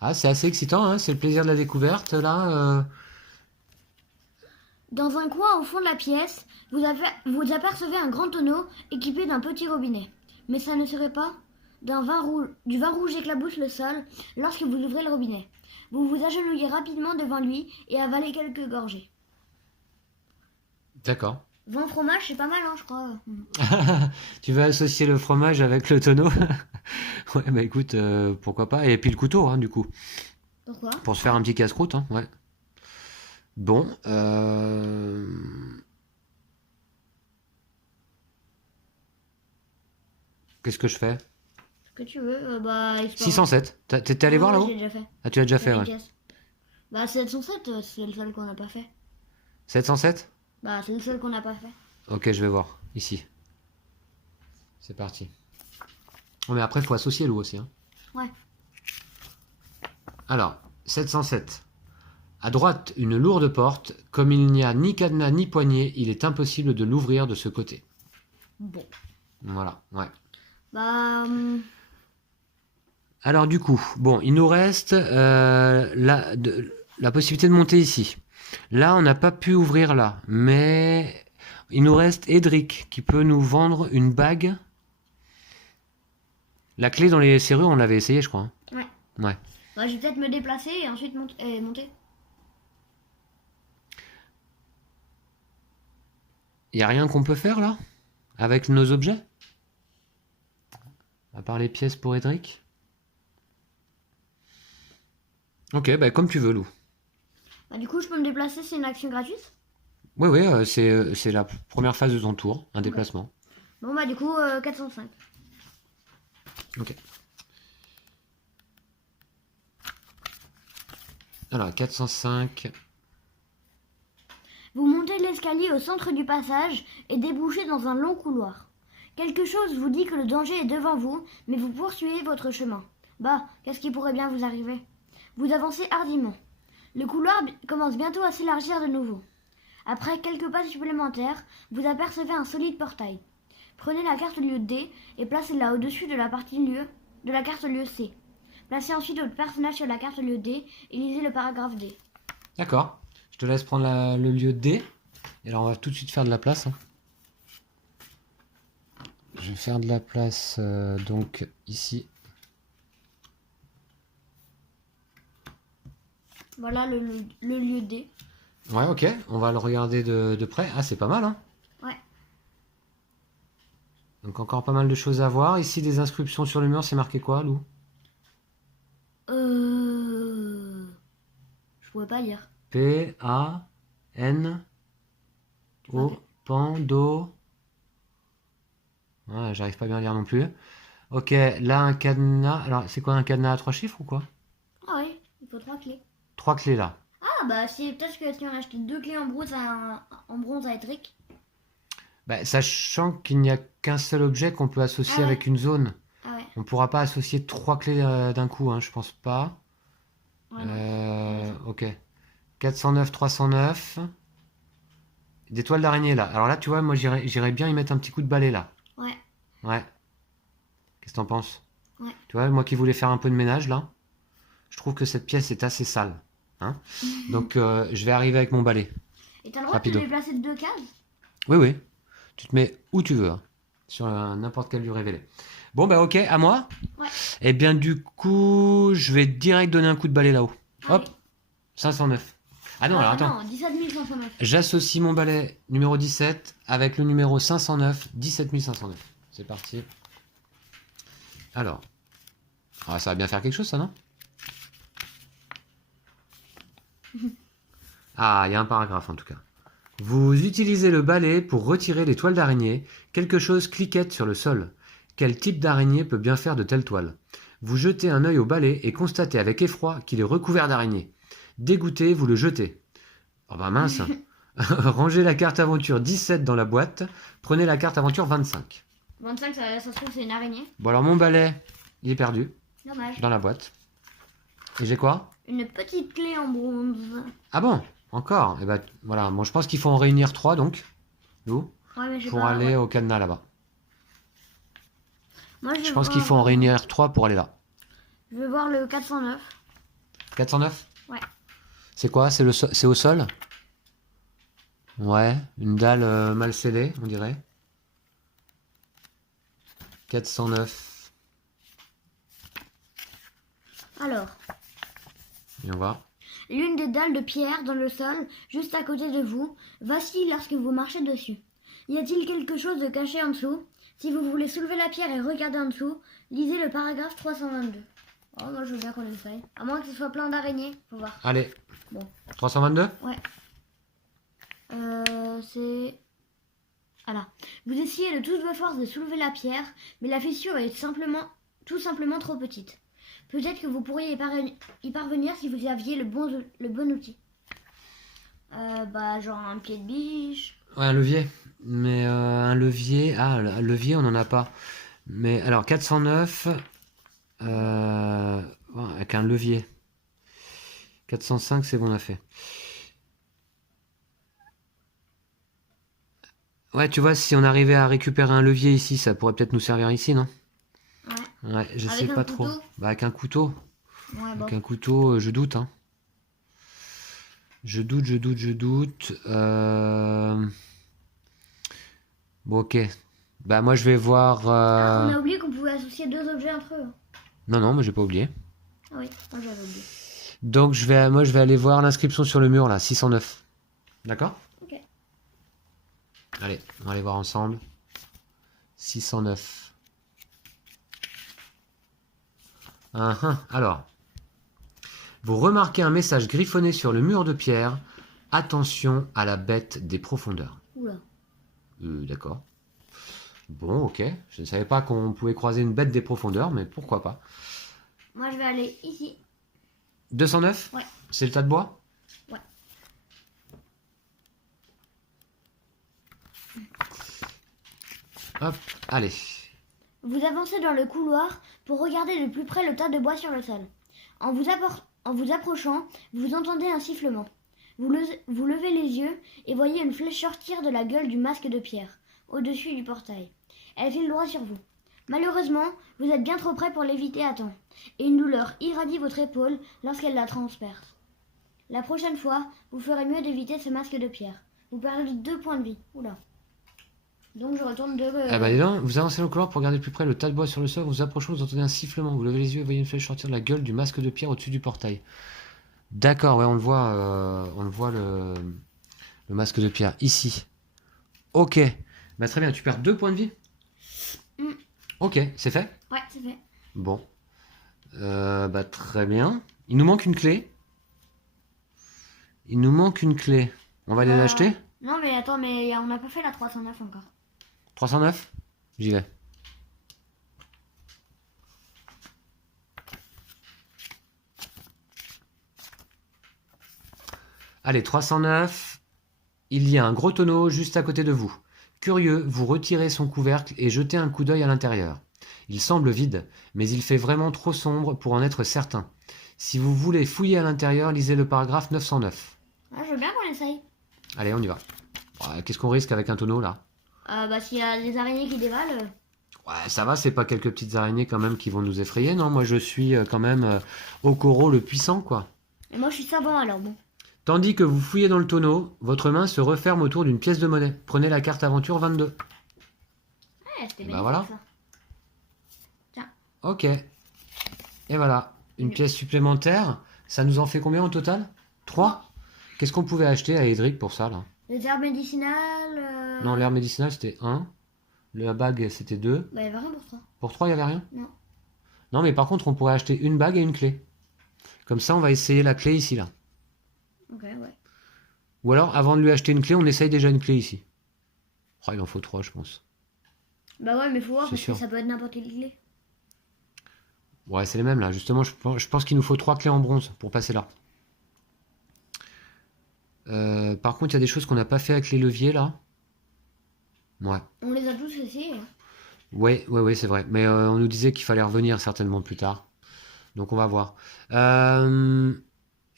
Ah, c'est assez excitant, hein. C'est le plaisir de la découverte, là. Dans un coin au fond de la pièce, vous apercevez un grand tonneau équipé d'un petit robinet. Mais ça ne serait pas du vin rouge éclabousse le sol lorsque vous ouvrez le robinet. Vous vous agenouillez rapidement devant lui et avalez quelques gorgées. D'accord. Vin fromage, c'est pas mal, hein, je crois. Tu veux associer le fromage avec le tonneau? Ouais, bah écoute, pourquoi pas. Et puis le couteau, hein, du coup. Pourquoi? Pour se faire un petit casse-croûte, hein, ouais. Bon, qu'est-ce que je fais? Ce que tu veux, bah... 607. T'es allé voir là-haut? J'ai déjà fait. Ah, tu l'as déjà fait, Une ouais. pièce. Bah 707, c'est le seul qu'on n'a pas fait. 707? Bah c'est le seul qu'on n'a pas fait. Ok, je vais voir. Ici. C'est parti. Oh, mais après, il faut associer l'eau aussi, hein. Ouais. Alors, 707. À droite, une lourde porte. Comme il n'y a ni cadenas ni poignée, il est impossible de l'ouvrir de ce côté. Bon. Voilà, ouais. Bah... Alors du coup, bon, il nous reste la possibilité de monter ici. Là, on n'a pas pu ouvrir là, mais il nous reste Edric qui peut nous vendre une bague. La clé dans les serrures, on l'avait essayé, je crois, hein. Ouais. Ouais. Bah je vais peut-être me déplacer et ensuite monter. Il n'y a rien qu'on peut faire là? Avec nos objets? À part les pièces pour Edric? Ok, bah comme tu veux, Lou. Bah du coup je peux me déplacer, c'est une action gratuite. Oui, oui, c'est la première phase de ton tour, un déplacement. Bon bah du coup 405. Ok. Alors, 405. Vous montez l'escalier au centre du passage et débouchez dans un long couloir. Quelque chose vous dit que le danger est devant vous, mais vous poursuivez votre chemin. Bah, qu'est-ce qui pourrait bien vous arriver? Vous avancez hardiment. Le couloir commence bientôt à s'élargir de nouveau. Après quelques pas supplémentaires, vous apercevez un solide portail. Prenez la carte lieu D et placez-la au-dessus de la partie lieu de la carte lieu C. Placez ensuite votre personnage sur la carte lieu D et lisez le paragraphe D. D'accord. Je te laisse prendre le lieu D. Et alors, on va tout de suite faire de la place, hein. Je vais faire de la place, donc, ici. Voilà le lieu D. Ouais, ok. On va le regarder de près. Ah, c'est pas mal, hein. Ouais. Donc, encore pas mal de choses à voir. Ici, des inscriptions sur le mur. C'est marqué quoi, Lou? Je pourrais pas lire. P-A-N-O, Pando. Ouais, j'arrive pas bien à lire non plus. Ok, là, un cadenas. Alors, c'est quoi un cadenas à 3 chiffres ou quoi? Ah oui, il faut 3 clés. 3 clés là. Ah bah c'est peut-être que si on achetait 2 clés en bronze à Edric. Bah, sachant qu'il n'y a qu'un seul objet qu'on peut associer Ah ouais. avec une zone. Ah ouais. On pourra pas associer 3 clés d'un coup, hein, je pense pas. Ouais, non. Ok. 409, 309. Des toiles d'araignée là. Alors là, tu vois, moi j'irais bien y mettre un petit coup de balai là. Ouais. Ouais. Qu'est-ce que t'en penses? Ouais. Tu vois, moi qui voulais faire un peu de ménage là, je trouve que cette pièce est assez sale, hein. Donc je vais arriver avec mon balai. Et t'as le droit Rapido. de te déplacer de 2 cases? Oui, oui. Tu te mets où tu veux, hein, sur n'importe quel lieu révélé. Bon, bah ok, à moi. Ouais. Et bien du coup, je vais direct donner un coup de balai là-haut. Hop, Allez. 509. Ah non, alors attends. Non, 17 509. J'associe mon balai numéro 17 avec le numéro 509, 17 509. C'est parti. Alors. Ah, ça va bien faire quelque chose, ça, non? Ah, il y a un paragraphe en tout cas. Vous utilisez le balai pour retirer les toiles d'araignée. Quelque chose cliquette sur le sol. Quel type d'araignée peut bien faire de telles toiles? Vous jetez un œil au balai et constatez avec effroi qu'il est recouvert d'araignées. Dégoûté, vous le jetez. Oh bah mince. Rangez la carte aventure 17 dans la boîte. Prenez la carte aventure 25. 25, ça se trouve, c'est une araignée. Bon alors mon balai, il est perdu Dommage. dans la boîte. Et j'ai quoi? Une petite clé en bronze. Ah bon? Encore? Et bah voilà, bon je pense qu'il faut en réunir 3 donc. Nous, Ouais, mais je sais pour pas, aller ouais. au cadenas là-bas. Moi, Je pense qu'il faut en réunir 3 pour aller là. Je vais voir le 409. 409? Ouais. C'est quoi? C'est au sol? Ouais, une dalle mal scellée, on dirait. 409. Alors, Et on va. l'une des dalles de pierre dans le sol, juste à côté de vous, vacille lorsque vous marchez dessus. Y a-t-il quelque chose de caché en dessous? Si vous voulez soulever la pierre et regarder en dessous, lisez le paragraphe 322. Oh, moi je veux bien qu'on essaye. À moins que ce soit plein d'araignées, faut voir. Allez. Bon. 322? Ouais. C'est... Voilà. Vous essayez de toutes vos forces de soulever la pierre, mais la fissure est tout simplement trop petite. Peut-être que vous pourriez y parvenir si vous aviez le bon outil. Genre un pied de biche. Ouais, un levier. Mais un levier... Ah, un levier, on n'en a pas. Mais alors, 409... ouais, avec un levier. 405, c'est bon, on a fait. Ouais, tu vois, si on arrivait à récupérer un levier ici, ça pourrait peut-être nous servir ici, non? Ouais. Ouais, je Avec sais un pas trop. couteau? Bah, avec un couteau. Ouais, bon. Avec un couteau, je doute, hein. Je doute. Bon, ok. Bah, moi, je vais voir... Ah, on a oublié qu'on pouvait associer deux objets entre eux. Non, moi, j'ai pas oublié. Ah oui, moi j'avais oublié. Donc, moi, je vais aller voir l'inscription sur le mur, là, 609. D'accord? Ok. Allez, on va aller voir ensemble. 609. Alors, vous remarquez un message griffonné sur le mur de pierre. Attention à la bête des profondeurs. Oula. D'accord. Bon, ok. Je ne savais pas qu'on pouvait croiser une bête des profondeurs, mais pourquoi pas. Moi je vais aller ici. 209? Ouais. C'est le tas de bois? Ouais. Hop, allez. Vous avancez dans le couloir pour regarder de plus près le tas de bois sur le sol. En vous approchant, vous entendez un sifflement. Vous levez les yeux et voyez une flèche sortir de la gueule du masque de pierre, au-dessus du portail. Elle file droit sur vous. Malheureusement, vous êtes bien trop près pour l'éviter à temps, et une douleur irradie votre épaule lorsqu'elle la transperce. La prochaine fois, vous ferez mieux d'éviter ce masque de pierre. Vous perdez 2 points de vie. Oula. Donc je retourne de... Ah bah dis donc, vous avancez dans le couloir pour regarder de plus près le tas de bois sur le sol, vous approchez, vous entendez un sifflement, vous levez les yeux et voyez une flèche sortir de la gueule du masque de pierre au-dessus du portail. D'accord, ouais, on le voit le masque de pierre, ici. Ok, bah très bien, tu perds 2 points de vie. Ok, c'est fait? Ouais, c'est fait. Bon. Bah très bien. Il nous manque une clé. On va aller l'acheter? Non mais attends, mais on n'a pas fait la 309 encore. 309? J'y vais. Allez, 309. Il y a un gros tonneau juste à côté de vous. Curieux, vous retirez son couvercle et jetez un coup d'œil à l'intérieur. Il semble vide, mais il fait vraiment trop sombre pour en être certain. Si vous voulez fouiller à l'intérieur, lisez le paragraphe 909. Ah, je veux bien qu'on essaye. Allez, on y va. Qu'est-ce qu'on risque avec un tonneau là? S'il y a des araignées qui dévalent... Ouais, ça va, c'est pas quelques petites araignées quand même qui vont nous effrayer, non? Moi je suis quand même Okoro le puissant, quoi. Et moi je suis savant alors, bon. Tandis que vous fouillez dans le tonneau, votre main se referme autour d'une pièce de monnaie. Prenez la carte aventure 22. Ouais, c'était Bah magnifique voilà. ça. Ok. Et voilà. Une Oui. pièce supplémentaire. Ça nous en fait combien au total? 3. Qu'est-ce qu'on pouvait acheter à Edric pour ça, là? Les herbes médicinales. Non, l'herbe médicinale, c'était 1. La bague, c'était 2. Bah, il y avait rien pour ça. Pour 3, il n'y avait rien? Non. Non, mais par contre, on pourrait acheter une bague et une clé. Comme ça, on va essayer la clé ici, là. Ok, ouais. Ou alors, avant de lui acheter une clé, on essaye déjà une clé ici. Oh, il en faut 3, je pense. Bah ouais, mais faut voir C'est parce sûr. que ça peut être n'importe quelle clé. Ouais, c'est les mêmes, là. Justement, je pense qu'il nous faut 3 clés en bronze pour passer là. Par contre, il y a des choses qu'on n'a pas fait avec les leviers, là. Ouais. On les a tous essayés. Hein. Ouais, c'est vrai. Mais on nous disait qu'il fallait revenir certainement plus tard. Donc, on va voir.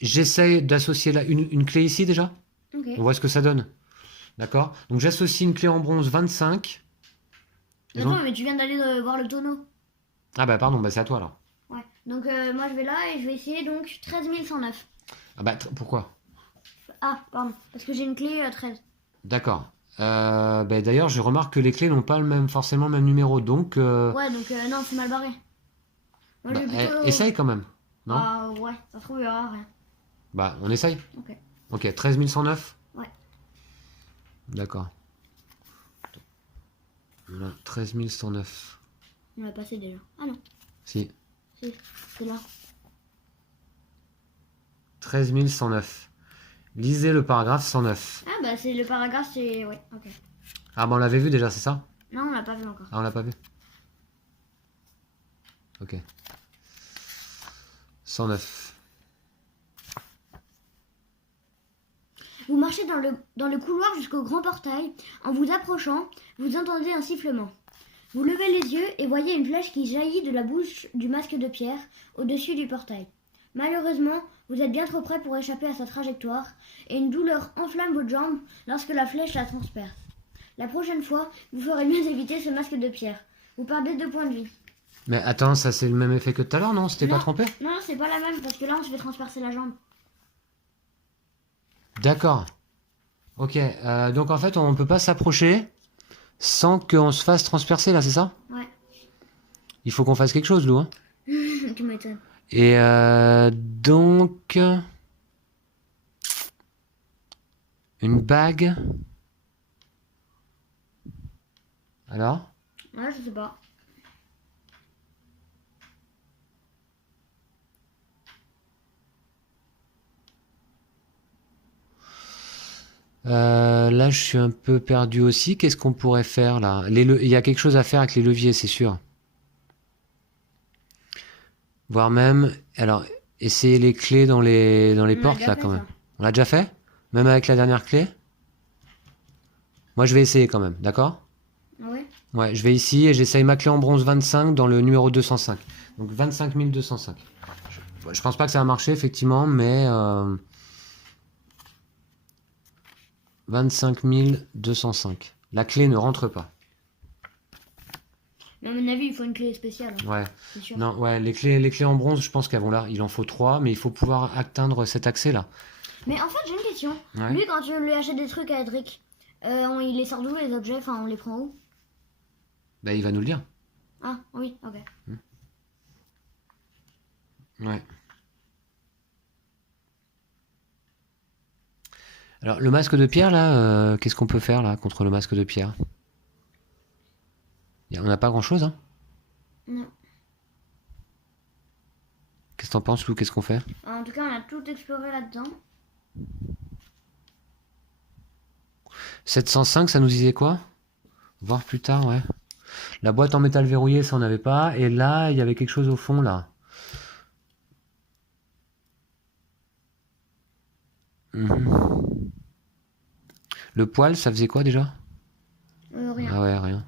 J'essaye d'associer là une clé ici, déjà. Ok. On voit ce que ça donne. D'accord? Donc, j'associe une clé en bronze 25. Ils ont- Attends, mais tu viens d'aller voir le tonneau. Ah bah, pardon, bah, c'est à toi, là. Ouais. Donc moi je vais là et je vais essayer donc 13 109. Ah bah, pourquoi? Ah, pardon. Parce que j'ai une clé 13. D'accord. Bah, d'ailleurs, je remarque que les clés n'ont pas forcément le même numéro. Donc, Ouais, donc non, c'est mal barré. Moi bah, je vais plutôt. essaye quand même. Non? Ah ouais, ça se trouve, il y aura rien. Bah, on essaye. Ok. Ok, 13 109. Ouais. D'accord. Voilà, 13 109. On l'a passé déjà. Ah non, Si. si, c'est là. 13 109. Lisez le paragraphe 109. Ah bah c'est le paragraphe, c'est. Ouais, ok. Ah bah on l'avait vu déjà, c'est ça? Non, on l'a pas vu encore. Ah, on l'a pas vu. Ok. 109. Vous marchez dans le couloir jusqu'au grand portail. En vous approchant, vous entendez un sifflement. Vous levez les yeux et voyez une flèche qui jaillit de la bouche du masque de pierre au-dessus du portail. Malheureusement, vous êtes bien trop près pour échapper à sa trajectoire et une douleur enflamme votre jambe lorsque la flèche la transperce. La prochaine fois, vous ferez mieux d'éviter ce masque de pierre. Vous perdez 2 points de vie. Mais attends, ça c'est le même effet que tout à l'heure, non? C'était pas Non. trompé? Non, c'est pas la même parce que là, on se fait transpercer la jambe. D'accord. Ok, donc en fait on peut pas s'approcher sans qu'on se fasse transpercer là, c'est ça? Ouais, Il faut qu'on fasse quelque chose, Lou. Hein. tu m'étonnes. Et donc... Une bague. Alors? Ouais, je sais pas. Là, je suis un peu perdu aussi. Qu'est-ce qu'on pourrait faire là? Il y a quelque chose à faire avec les leviers, c'est sûr. Voire même, alors, essayer les clés dans les On a portes déjà là fait quand même. ça. On l'a déjà fait? Même avec la dernière clé? Moi, je vais essayer quand même, d'accord? Ah ouais? Ouais, je vais ici et j'essaye ma clé en bronze 25 dans le numéro 205. Donc 25 205. Je pense pas que ça va marcher effectivement, mais 25 205. La clé ne rentre pas. Mais à mon avis, il faut une clé spéciale. Hein, Ouais. c'est sûr. Non, ouais, les clés en bronze, je pense qu'elles vont là. Il en faut 3, mais il faut pouvoir atteindre cet accès là. Mais en fait, j'ai une question. Ouais. Lui, quand tu lui achètes des trucs à Edric, il les sort d'où les objets? Enfin, on les prend où? Bah, il va nous le dire. Ah, oui, ok. Ouais. Alors, le masque de pierre là, qu'est-ce qu'on peut faire là contre le masque de pierre? On n'a pas grand chose, hein? Non. Qu'est-ce que t'en penses, Lou? Qu'est-ce qu'on fait? En tout cas, on a tout exploré là-dedans. 705, ça nous disait quoi? Voir plus tard, ouais. La boîte en métal verrouillée, ça on n'avait pas. Et là, il y avait quelque chose au fond, là. Mhm. Le poil, ça faisait quoi déjà? Rien. Ah ouais, rien.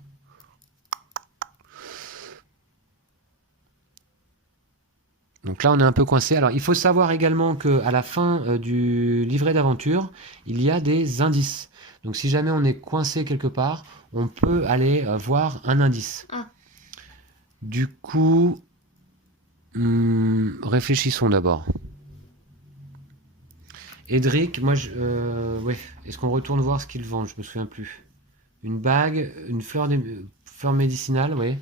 Donc là, on est un peu coincé. Alors, il faut savoir également que à la fin du livret d'aventure, il y a des indices. Donc, si jamais on est coincé quelque part, on peut aller voir un indice. Ah. Du coup, réfléchissons d'abord. Edric, moi, ouais. Est-ce qu'on retourne voir ce qu'il vend? Je me souviens plus. Une bague, une fleur médicinale, oui.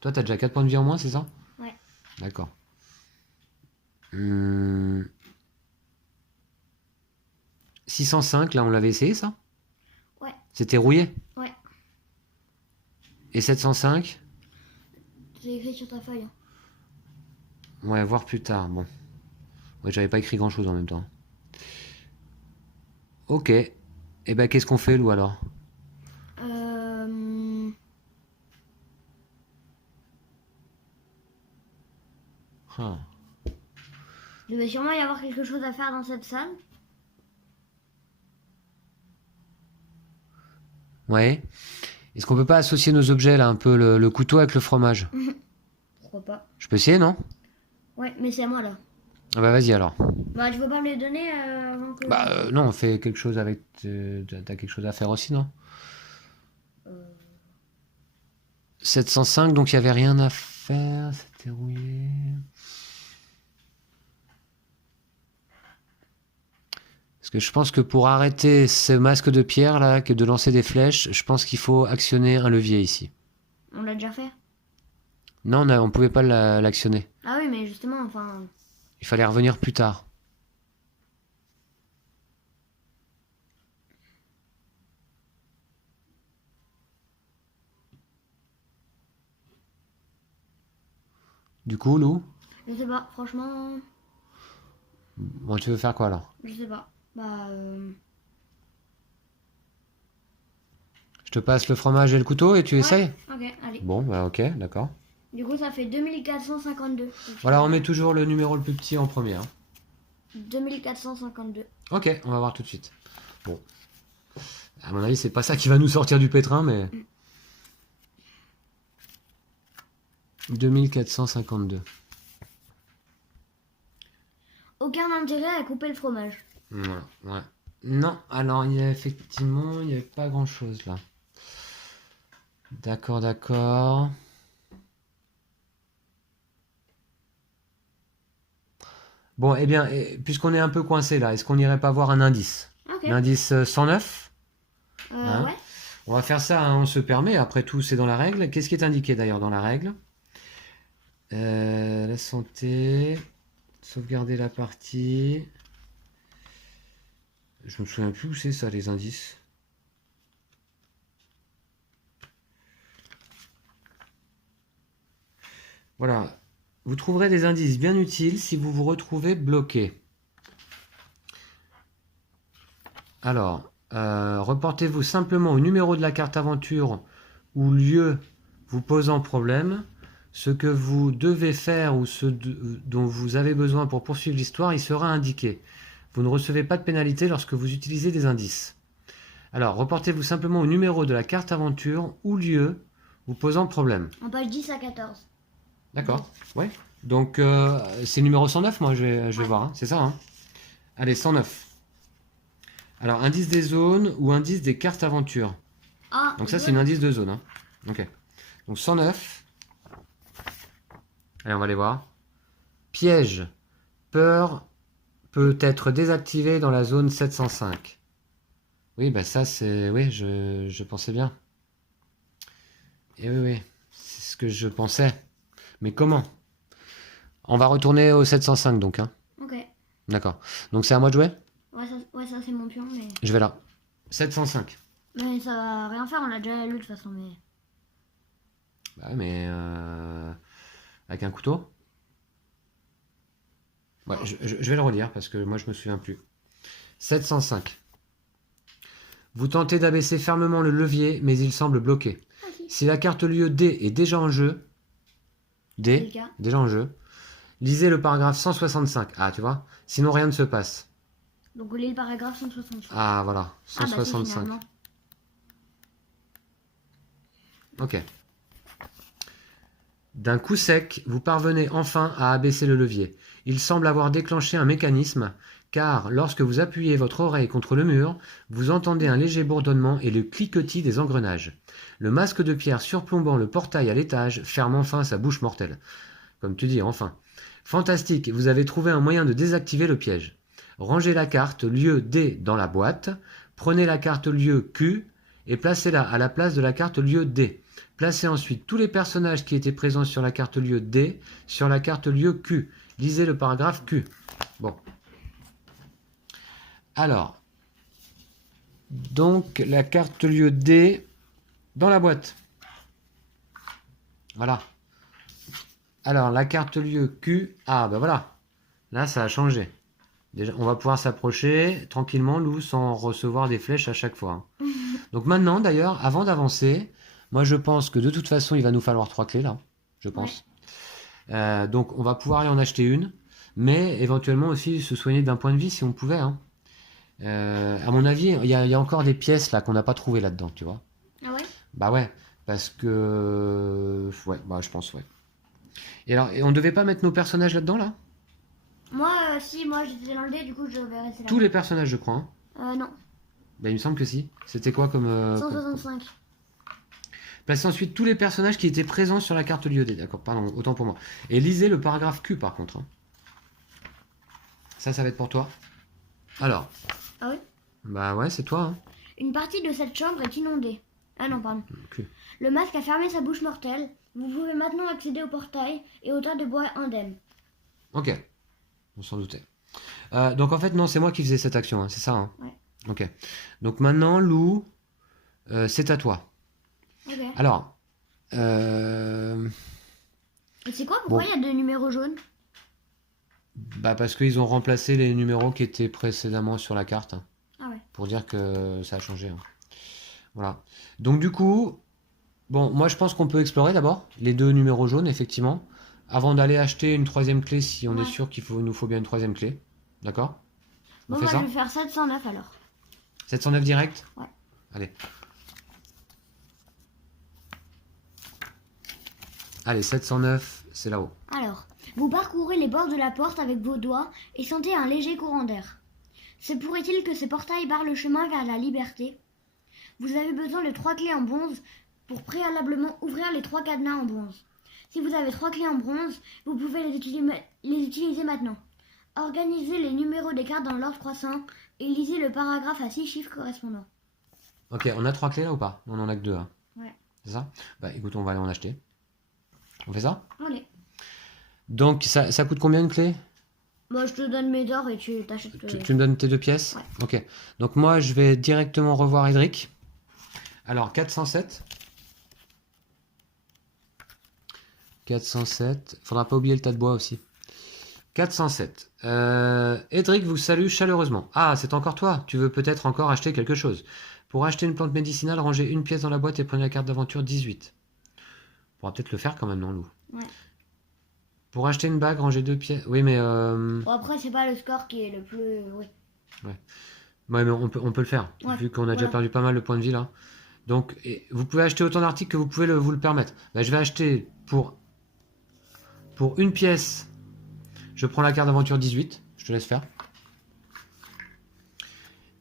Toi, t'as déjà 4 points de vie en moins, c'est ça? Ouais. D'accord. 605, là, on l'avait essayé, ça? Ouais. C'était rouillé? Ouais. Et 705? J'ai écrit sur ta feuille. Ouais, voir plus tard, bon. Ouais, j'avais pas écrit grand-chose en même temps. Ok. Et ben, qu'est-ce qu'on fait, Lou, alors? Ah. Il devait sûrement y avoir quelque chose à faire dans cette salle. Ouais. Est-ce qu'on peut pas associer nos objets, là, un peu, le couteau avec le fromage? Pourquoi pas? Je peux essayer, non? Ouais, mais c'est à moi là. Ah bah, vas-y, alors. Bah, tu peux pas me les donner avant que. Bah, non, on fait quelque chose avec... T'as quelque chose à faire aussi, non? 705, donc il y avait rien à faire, c'était rouillé. Parce que je pense que pour arrêter ce masque de pierre là, que de lancer des flèches, je pense qu'il faut actionner un levier ici. On l'a déjà fait. Non, on pouvait pas l'actionner. Ah oui, mais justement, enfin. Il fallait revenir plus tard. Du coup, Lou, Je sais pas, franchement. bon, tu veux faire quoi alors? Je sais pas. Bah. Je te passe le fromage et le couteau et tu essayes? Ok, allez. Bon, bah ok, d'accord. Du coup, ça fait 2452. Voilà, on met toujours le numéro le plus petit en premier. Hein. 2452. Ok, on va voir tout de suite. Bon. À mon avis, c'est pas ça qui va nous sortir du pétrin, mais... 2452. Aucun intérêt à couper le fromage. Voilà, ouais. Non, alors il y a effectivement, il n'y avait pas grand chose là. D'accord, d'accord. Bon, eh bien, puisqu'on est un peu coincé là, est-ce qu'on n'irait pas voir un indice? Ok. L'indice 109? Hein? Ouais. On va faire ça, hein, on se permet, après tout c'est dans la règle. Qu'est-ce qui est indiqué d'ailleurs dans la règle? La santé, sauvegarder la partie. Je me souviens plus où c'est ça, les indices. Voilà. Vous trouverez des indices bien utiles si vous vous retrouvez bloqué. Alors, reportez-vous simplement au numéro de la carte aventure ou lieu vous posant problème. Ce que vous devez faire ou ce dont vous avez besoin pour poursuivre l'histoire, il sera indiqué. Vous ne recevez pas de pénalité lorsque vous utilisez des indices. Alors, reportez-vous simplement au numéro de la carte aventure ou lieu vous posant problème. En page 10 à 14. D'accord, ouais. Donc, c'est le numéro 109, moi, je vais voir, hein. C'est ça, hein. Allez, 109. Alors, indice des zones ou indice des cartes aventure. Ah, Donc ça, c'est un indice de zone, hein. Ok. Donc, 109. Allez, on va aller voir. Piège. Peur peut être désactivé dans la zone 705. Oui, bah ça, c'est... Oui, je pensais bien. Et oui, oui. C'est ce que je pensais. Mais comment? On va retourner au 705, donc, hein. Ok. D'accord. Donc, c'est à moi de jouer? Ouais, ça c'est mon pion, mais. Je vais là. 705. Mais ça va rien faire, on l'a déjà lu de toute façon, mais. Bah, mais... Avec un couteau? Ouais, je vais le relire parce que moi, je me souviens plus. 705. Vous tentez d'abaisser fermement le levier, mais il semble bloqué. Ok. Si la carte lieu D est déjà en jeu, C'est le D, cas. déjà en jeu, lisez le paragraphe 165. Ah, tu vois? Sinon, rien ne se passe. Donc, vous lisez le paragraphe 165. Ah, voilà. Ah, bah, si, 165. finalement. Ok. D'un coup sec, vous parvenez enfin à abaisser le levier. Il semble avoir déclenché un mécanisme, car lorsque vous appuyez votre oreille contre le mur, vous entendez un léger bourdonnement et le cliquetis des engrenages. Le masque de pierre surplombant le portail à l'étage ferme enfin sa bouche mortelle. Comme tu dis, enfin. Fantastique, vous avez trouvé un moyen de désactiver le piège. Rangez la carte lieu D dans la boîte, prenez la carte lieu Q et placez-la à la place de la carte lieu D. Placez ensuite tous les personnages qui étaient présents sur la carte lieu D sur la carte lieu Q. Lisez le paragraphe Q. Bon. Alors, donc la carte lieu D dans la boîte. Voilà. Alors, la carte lieu Q. Ah, ben voilà. Là, ça a changé. Déjà, on va pouvoir s'approcher tranquillement, Lou, sans recevoir des flèches à chaque fois. Donc maintenant, d'ailleurs, avant d'avancer, moi je pense que de toute façon, il va nous falloir 3 clés là, je pense. Donc on va pouvoir aller en acheter une, mais éventuellement aussi se soigner d'un point de vie si on pouvait. Hein. À mon avis, il y a encore des pièces là qu'on n'a pas trouvées là-dedans, tu vois. Ah ouais? Bah ouais, parce que... Ouais, bah je pense, ouais. Et alors, on devait pas mettre nos personnages là-dedans là? Moi, si, moi j'étais dans le dé, du coup je vais rester là. Tous les personnages, je crois. Hein. Non. Bah, il me semble que si. C'était quoi comme... 165. Placez ensuite tous les personnages qui étaient présents sur la carte lieu D. D'accord, pardon, autant pour moi. Et lisez le paragraphe Q par contre. Hein. Ça va être pour toi. Alors. Ah oui? Bah ouais, c'est toi. Hein. Une partie de cette chambre est inondée. Ah non, pardon. Q. Le masque a fermé sa bouche mortelle. Vous pouvez maintenant accéder au portail et au tas de bois indemne. Ok. On s'en doutait. Donc en fait, non, c'est moi qui faisais cette action. Hein. C'est ça. Hein. Ouais. Ok. Donc maintenant, Lou, c'est à toi. Ok. Alors. Et c'est quoi? Pourquoi il y a deux numéros jaunes? Bah parce qu'ils ont remplacé les numéros qui étaient précédemment sur la carte. Hein, Ah ouais. pour dire que ça a changé. Hein. Voilà. Donc du coup, bon, moi je pense qu'on peut explorer d'abord les deux numéros jaunes, effectivement, avant d'aller acheter une troisième clé si on est sûr nous faut bien une troisième clé. D'accord? On Bon, fait moi ça? je vais faire 709 alors. 709 direct? Ouais. Allez. Allez, 709, c'est là-haut. Alors, vous parcourez les bords de la porte avec vos doigts et sentez un léger courant d'air. Se pourrait-il que ce portail barre le chemin vers la liberté? Vous avez besoin de 3 clés en bronze pour préalablement ouvrir les 3 cadenas en bronze. Si vous avez 3 clés en bronze, vous pouvez les utiliser maintenant. Organisez les numéros des cartes dans l'ordre croissant et lisez le paragraphe à 6 chiffres correspondants. Ok, on a 3 clés là ou pas? On en a que 2. Hein. Ouais. C'est ça? Bah écoute, on va aller en acheter. On fait ça? Allez. Donc ça coûte combien une clé? Bon, je te donne mes d'or et tu t'achètes. Tu me donnes tes 2 pièces? Ouais. Ok. Donc moi je vais directement revoir Edric. Alors 407. 407. Faudra pas oublier le tas de bois aussi. 407. Edric vous salue chaleureusement. Ah, c'est encore toi. Tu veux peut-être encore acheter quelque chose. Pour acheter une plante médicinale, rangez une pièce dans la boîte et prenez la carte d'aventure 18. On pourra peut-être le faire quand même, non, Lou? Ouais. Pour acheter une bague, rangez 2 pièces. Oui, mais... Bon, après, c'est pas le score qui est le plus... Oui. Ouais, mais on peut le faire, vu qu'on a déjà perdu pas mal de points de vie, là. Donc, vous pouvez acheter autant d'articles que vous pouvez vous le permettre. Bah, je vais acheter pour une pièce... Je prends la carte d'aventure 18. Je te laisse faire.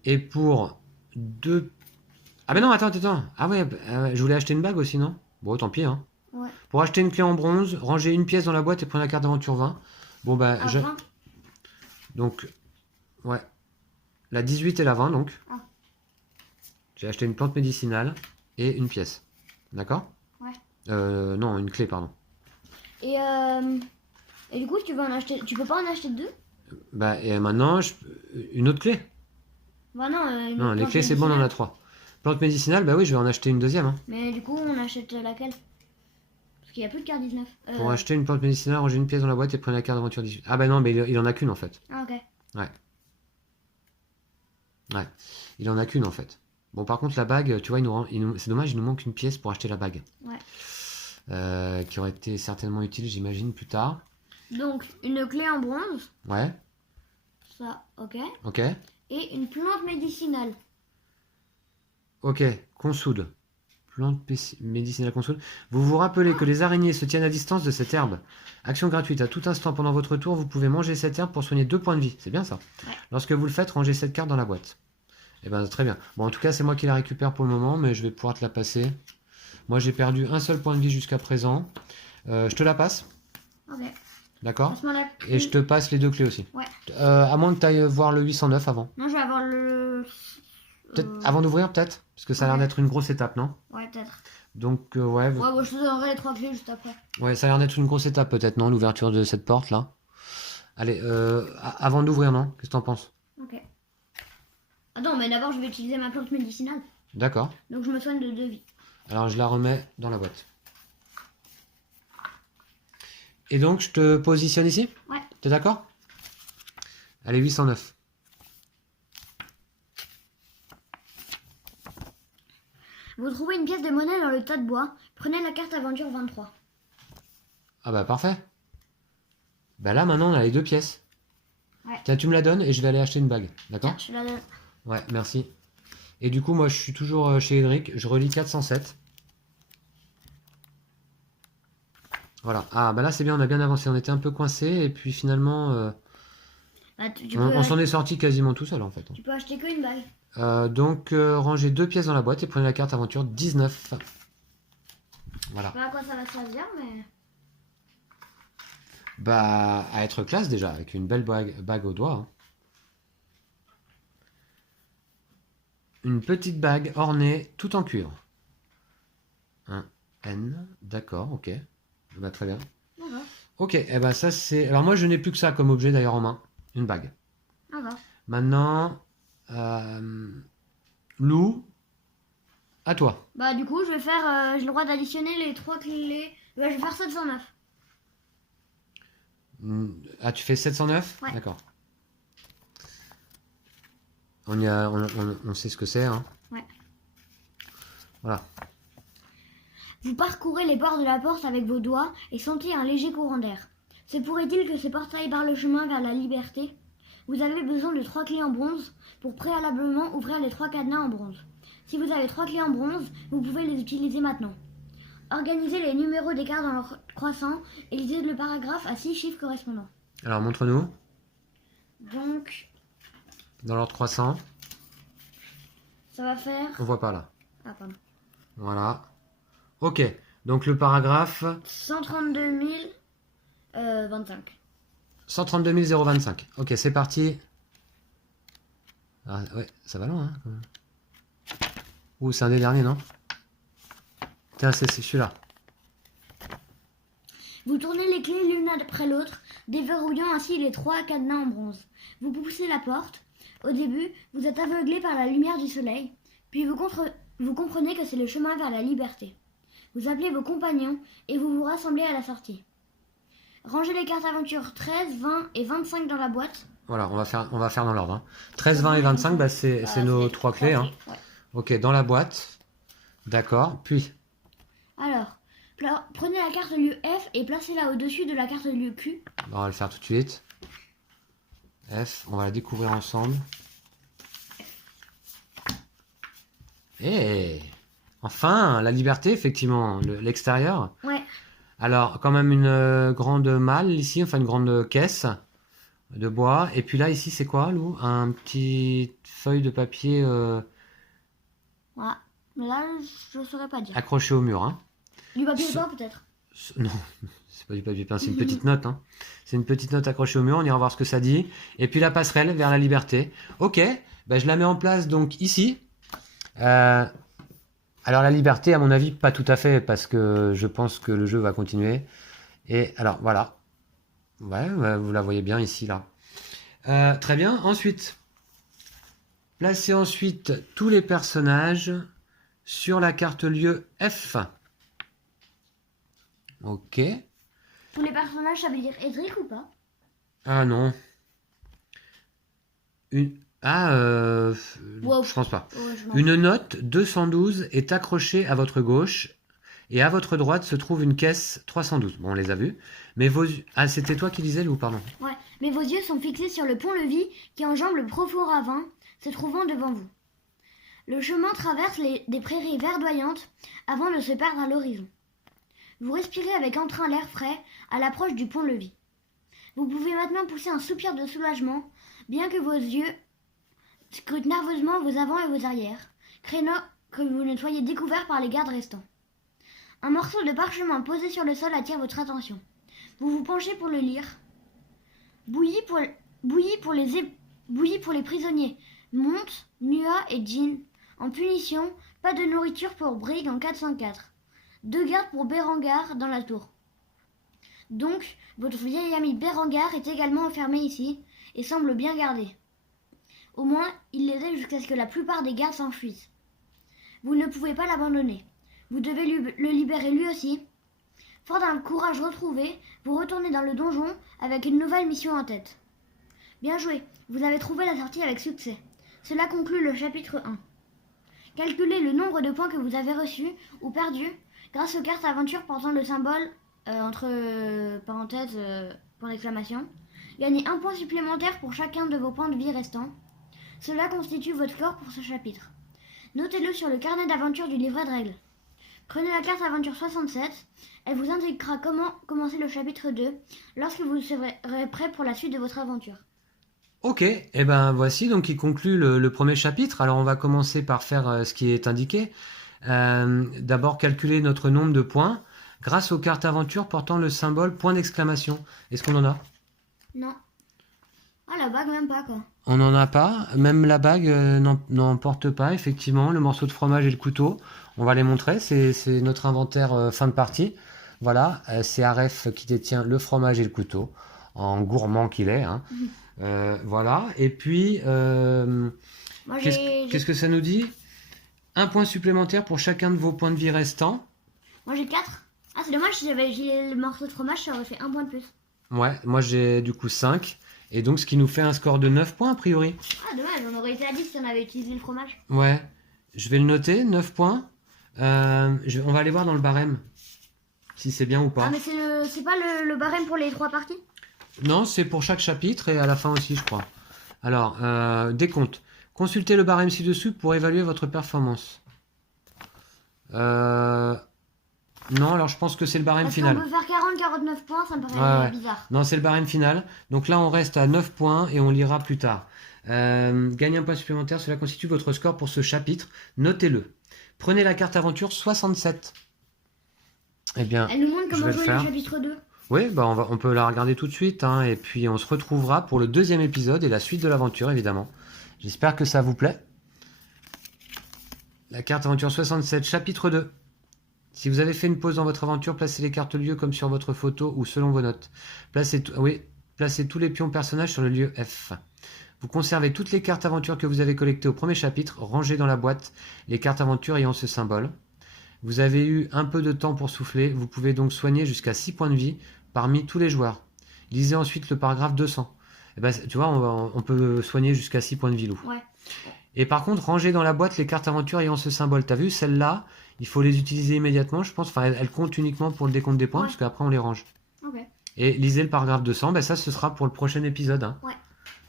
Et pour 2... Ah ben non, attends. Ah ouais, je voulais acheter une bague aussi, non? Bon, tant pis, hein. Ouais. Pour acheter une clé en bronze, rangez une pièce dans la boîte et prenez la carte d'aventure 20. Bon, bah... À 20. Donc, ouais. La 18 et la 20, donc. Ah. J'ai acheté une plante médicinale et une pièce. D'accord? Ouais. Non, une clé, pardon. Et du coup, tu peux pas en acheter 2? Bah, et maintenant, une autre clé? Bah non, Non, les clés, c'est bon, on en a 3. Plante médicinale, bah oui, je vais en acheter une deuxième. Hein. Mais du coup, on achète laquelle? Parce qu'il n'y a plus de carte 19. Pour acheter une plante médicinale, rangez une pièce dans la boîte et prenez la carte d'aventure 18. Ah bah non, mais il en a qu'une en fait. Ah ok. Ouais. Il en a qu'une en fait. Bon, par contre, la bague, tu vois, c'est dommage, il nous manque une pièce pour acheter la bague. Ouais. Qui aurait été certainement utile, j'imagine, plus tard. Donc, une clé en bronze. Ouais. Ça, ok. Ok. Et une plante médicinale. Ok, consoude. Plante médicinale consoude. Vous vous rappelez que les araignées se tiennent à distance de cette herbe. Action gratuite. À tout instant pendant votre tour, vous pouvez manger cette herbe pour soigner 2 points de vie. C'est bien ça. Ouais. Lorsque vous le faites, rangez cette carte dans la boîte. Eh ben très bien. Bon, en tout cas, c'est moi qui la récupère pour le moment, mais je vais pouvoir te la passer. Moi, j'ai perdu un seul point de vie jusqu'à présent. Je te la passe. Ok. D'accord. Passe-moi la clé. Et je te passe les 2 clés aussi. Ouais. À moins que tu ailles voir le 809 avant. Non, je vais avoir le Peut-être avant d'ouvrir, peut-être? Parce que ça a l'air Ouais. d'être une grosse étape, non? Ouais, peut-être. Donc, ouais, Ouais, bon, je te donnerai les 3 clés juste après. ouais, ça a l'air d'être une grosse étape, peut-être, non? L'ouverture de cette porte-là. Allez, avant d'ouvrir, non? Qu'est-ce que t'en penses? Ok. Attends, mais d'abord, je vais utiliser ma plante médicinale. D'accord. Donc, je me soigne de 2 vies. Alors, je la remets dans la boîte. Et donc, je te positionne ici? Ouais. T'es d'accord? Allez, 809. Vous trouvez une pièce de monnaie dans le tas de bois. Prenez la carte aventure 23. Ah bah, parfait. Bah là, maintenant, on a les 2 pièces. Ouais. Tiens, tu me la donnes et je vais aller acheter une bague. D'accord? Tiens, je te la donne. Ouais, merci. Et du coup, moi, je suis toujours chez Edric. Je relis 407. Voilà. Ah, bah là, c'est bien, on a bien avancé. On était un peu coincé et puis finalement, Bah, tu on peux, s'en est sorti quasiment tout seul en fait. tu peux acheter qu'une bague. Donc, rangez 2 pièces dans la boîte et prenez la carte aventure 19. Voilà. Je sais pas à quoi ça va servir, mais... Bah, à être classe déjà, avec une belle bague au doigt. Hein. Une petite bague ornée tout en cuivre. Un N, d'accord, ok. Bah, très bien. D'accord. Ok, et bah ça c'est... Alors moi je n'ai plus que ça comme objet d'ailleurs en main. Une bague. D'accord. Maintenant, Lou, à toi. Bah, du coup, je vais faire... j'ai le droit d'additionner les 3 clés. Bah, je vais faire 709. Ah, tu fais 709? Ouais. D'accord. On sait ce que c'est, hein. Ouais. Voilà. Vous parcourez les bords de la porte avec vos doigts et sentez un léger courant d'air. Se pourrait-il que ce portail barre le chemin vers la liberté? Vous avez besoin de 3 clés en bronze pour préalablement ouvrir les 3 cadenas en bronze. Si vous avez 3 clés en bronze, vous pouvez les utiliser maintenant. Organisez les numéros des cartes dans leur croissant et lisez le paragraphe à 6 chiffres correspondants. Alors montre-nous. Donc, Dans l'ordre 300. ça va faire... On voit pas là. Ah, pardon. Voilà. Ok. Donc le paragraphe 132 025. 132 025. Ok, c'est parti. Ah, ouais, ça va loin, hein, quand même. Ouh, c'est un des derniers, non? Tiens, c'est celui-là. Vous tournez les clés l'une après l'autre, déverrouillant ainsi les 3 cadenas en bronze. Vous poussez la porte. Au début, vous êtes aveuglé par la lumière du soleil, puis vous comprenez que c'est le chemin vers la liberté. Vous appelez vos compagnons et vous vous rassemblez à la sortie. Rangez les cartes aventure 13, 20 et 25 dans la boîte. Voilà, on va faire dans l'ordre. Hein. 13, 20 et 25, bah, c'est nos 3 clés. Hein. Ouais. Ok, dans la boîte. D'accord. Puis, Alors, prenez la carte lieu F et placez-la au-dessus de la carte lieu Q. on va le faire tout de suite. F, on va la découvrir ensemble. Et enfin, la liberté, effectivement, l'extérieur. Ouais. Alors, quand même une grande malle ici, enfin une grande caisse de bois. Et puis là, ici, c'est quoi, Lou? Un petit feuille de papier Voilà. Mais là, je ne saurais pas dire. accroché au mur. Hein. Du papier peint peut-être. Non, c'est pas du papier peint, c'est une petite note. Hein. C'est une petite note accrochée au mur, on ira voir ce que ça dit. Et puis la passerelle vers la liberté. Ok, ben je la mets en place donc ici. Alors la liberté, à mon avis, pas tout à fait, parce que je pense que le jeu va continuer. Et alors voilà. Ouais, vous la voyez bien ici, là. Très bien, ensuite. Placez ensuite tous les personnages sur la carte lieu F. Ok. Tous les personnages, ça veut dire Edric ou pas? Ah non. Wow. Je pense pas. Ouais, je m'en Une note 212 est accrochée à votre gauche et à votre droite se trouve une caisse 312. Bon, on les a vus. Mais vos... Ah, c'était toi qui lisais, Lou, pardon. Ouais, mais vos yeux sont fixés sur le pont-levis qui enjambe le profond ravin se trouvant devant vous. Le chemin traverse des prairies verdoyantes avant de se perdre à l'horizon. Vous respirez avec entrain l'air frais à l'approche du pont-levis. Vous pouvez maintenant pousser un soupir de soulagement, bien que vos yeux scrutent nerveusement vos avants et vos arrières, craignant que vous ne soyez découverts par les gardes restants. Un morceau de parchemin posé sur le sol attire votre attention. Vous vous penchez pour le lire. Bouillie pour les prisonniers. Monte, Nua et Jean. En punition, pas de nourriture pour Brig en 404. 2 gardes pour Berengar dans la tour. Donc, votre vieil ami Berengar est également enfermé ici et semble bien gardé. Au moins, il l'aidait jusqu'à ce que la plupart des gardes s'enfuient. Vous ne pouvez pas l'abandonner. Vous devez le libérer lui aussi. Fort d'un courage retrouvé, vous retournez dans le donjon avec une nouvelle mission en tête. Bien joué, vous avez trouvé la sortie avec succès. Cela conclut le chapitre 1. Calculez le nombre de points que vous avez reçus ou perdus grâce aux cartes aventures portant le symbole entre parenthèses point d'exclamation. Gagnez 1 point supplémentaire pour chacun de vos points de vie restants. Cela constitue votre score pour ce chapitre. Notez-le sur le carnet d'aventure du livret de règles. Prenez la carte aventure 67, elle vous indiquera comment commencer le chapitre 2 lorsque vous serez prêt pour la suite de votre aventure. Ok, et ben voici donc qui conclut le premier chapitre. Alors on va commencer par faire ce qui est indiqué. D'abord calculer notre nombre de points grâce aux cartes aventure portant le symbole point d'exclamation. Est-ce qu'on en a? Non. Ah, la bague même pas quoi. On n'en a pas, même la bague n'en porte pas, effectivement. Le morceau de fromage et le couteau, on va les montrer, c'est notre inventaire fin de partie. Voilà, c'est Aref qui détient le fromage et le couteau, en gourmand qu'il est. Hein. Voilà, et puis, qu'est-ce que ça nous dit? 1 point supplémentaire pour chacun de vos points de vie restants. Moi j'ai 4. Ah, c'est dommage, si j'avais le morceau de fromage, ça aurait fait 1 point de plus. Ouais, moi j'ai du coup 5. Et donc, ce qui nous fait un score de 9 points, a priori. Ah, dommage, on aurait été à 10 si on avait utilisé le fromage. Ouais, je vais le noter, 9 points. On va aller voir dans le barème, si c'est bien ou pas. Ah, mais c'est pas le barème pour les 3 parties? Non, c'est pour chaque chapitre et à la fin aussi, je crois. Alors, décompte. Consultez le barème ci-dessous pour évaluer votre performance. Non, alors je pense que c'est le barème final. On peut faire 40-49 points, ça me paraît bizarre. Non, c'est le barème final. Donc là, on reste à 9 points et on lira plus tard. Gagner un point supplémentaire, cela constitue votre score pour ce chapitre. Notez-le. Prenez la carte aventure 67. Eh bien, elle nous montre comment jouer le chapitre 2. Oui, bah on peut la regarder tout de suite. Hein, et puis, on se retrouvera pour le 2e épisode et la suite de l'aventure, évidemment. J'espère que ça vous plaît. La carte aventure 67, chapitre 2. Si vous avez fait une pause dans votre aventure, placez les cartes lieux comme sur votre photo ou selon vos notes. Placez tous les pions personnages sur le lieu F. Vous conservez toutes les cartes aventure que vous avez collectées au premier chapitre, rangées dans la boîte, les cartes aventure ayant ce symbole. Vous avez eu un peu de temps pour souffler, vous pouvez donc soigner jusqu'à 6 points de vie parmi tous les joueurs. Lisez ensuite le paragraphe 200. Et ben, tu vois, on peut soigner jusqu'à 6 points de vie, Lou. Ouais. Et par contre, rangez dans la boîte les cartes aventure ayant ce symbole. T'as vu, celles-là, il faut les utiliser immédiatement, je pense. Enfin, elles comptent uniquement pour le décompte des points, parce qu'après, on les range. Okay. Et lisez le paragraphe 200, ben ça, ce sera pour le prochain épisode. Hein. Ouais.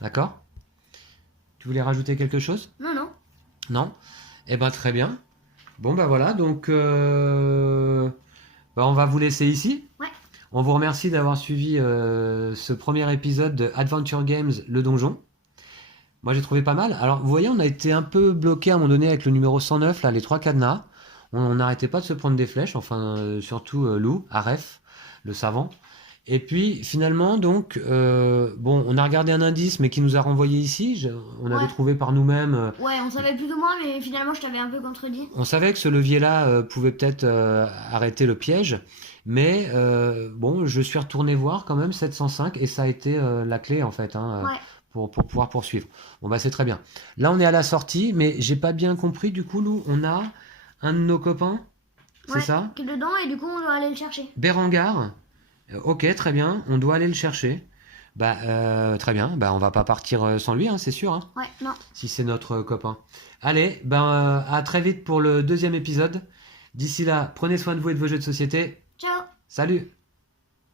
D'accord? Tu voulais rajouter quelque chose? Non, non. Non? Eh ben, très bien. Bon, ben voilà, donc... on va vous laisser ici. Ouais. On vous remercie d'avoir suivi ce premier épisode de Adventure Games, le donjon. Moi, j'ai trouvé pas mal. Alors, vous voyez, on a été un peu bloqué à un moment donné avec le numéro 109, là, les 3 cadenas. On n'arrêtait pas de se prendre des flèches, enfin, surtout Lou, Aref, le savant. Et puis, finalement, donc, on a regardé un indice, mais qui nous a renvoyé ici. On avait trouvé par nous-mêmes. Ouais, on savait plus ou moins, mais finalement, je t'avais un peu contredit. On savait que ce levier-là pouvait peut-être arrêter le piège. Mais, je suis retourné voir quand même 705, et ça a été la clé, en fait, hein, pour pouvoir poursuivre. Bon, bah, c'est très bien. Là, on est à la sortie, mais j'ai pas bien compris, du coup, Lou, on a un de nos copains, c'est ça? Qui est dedans, et du coup, on doit aller le chercher. Berengar. Ok, très bien, on doit aller le chercher. Bah, très bien, bah, on va pas partir sans lui, hein, c'est sûr. Hein, ouais, non. si c'est notre copain. Allez, à très vite pour le 2e épisode. D'ici là, prenez soin de vous et de vos jeux de société. Ciao. Salut.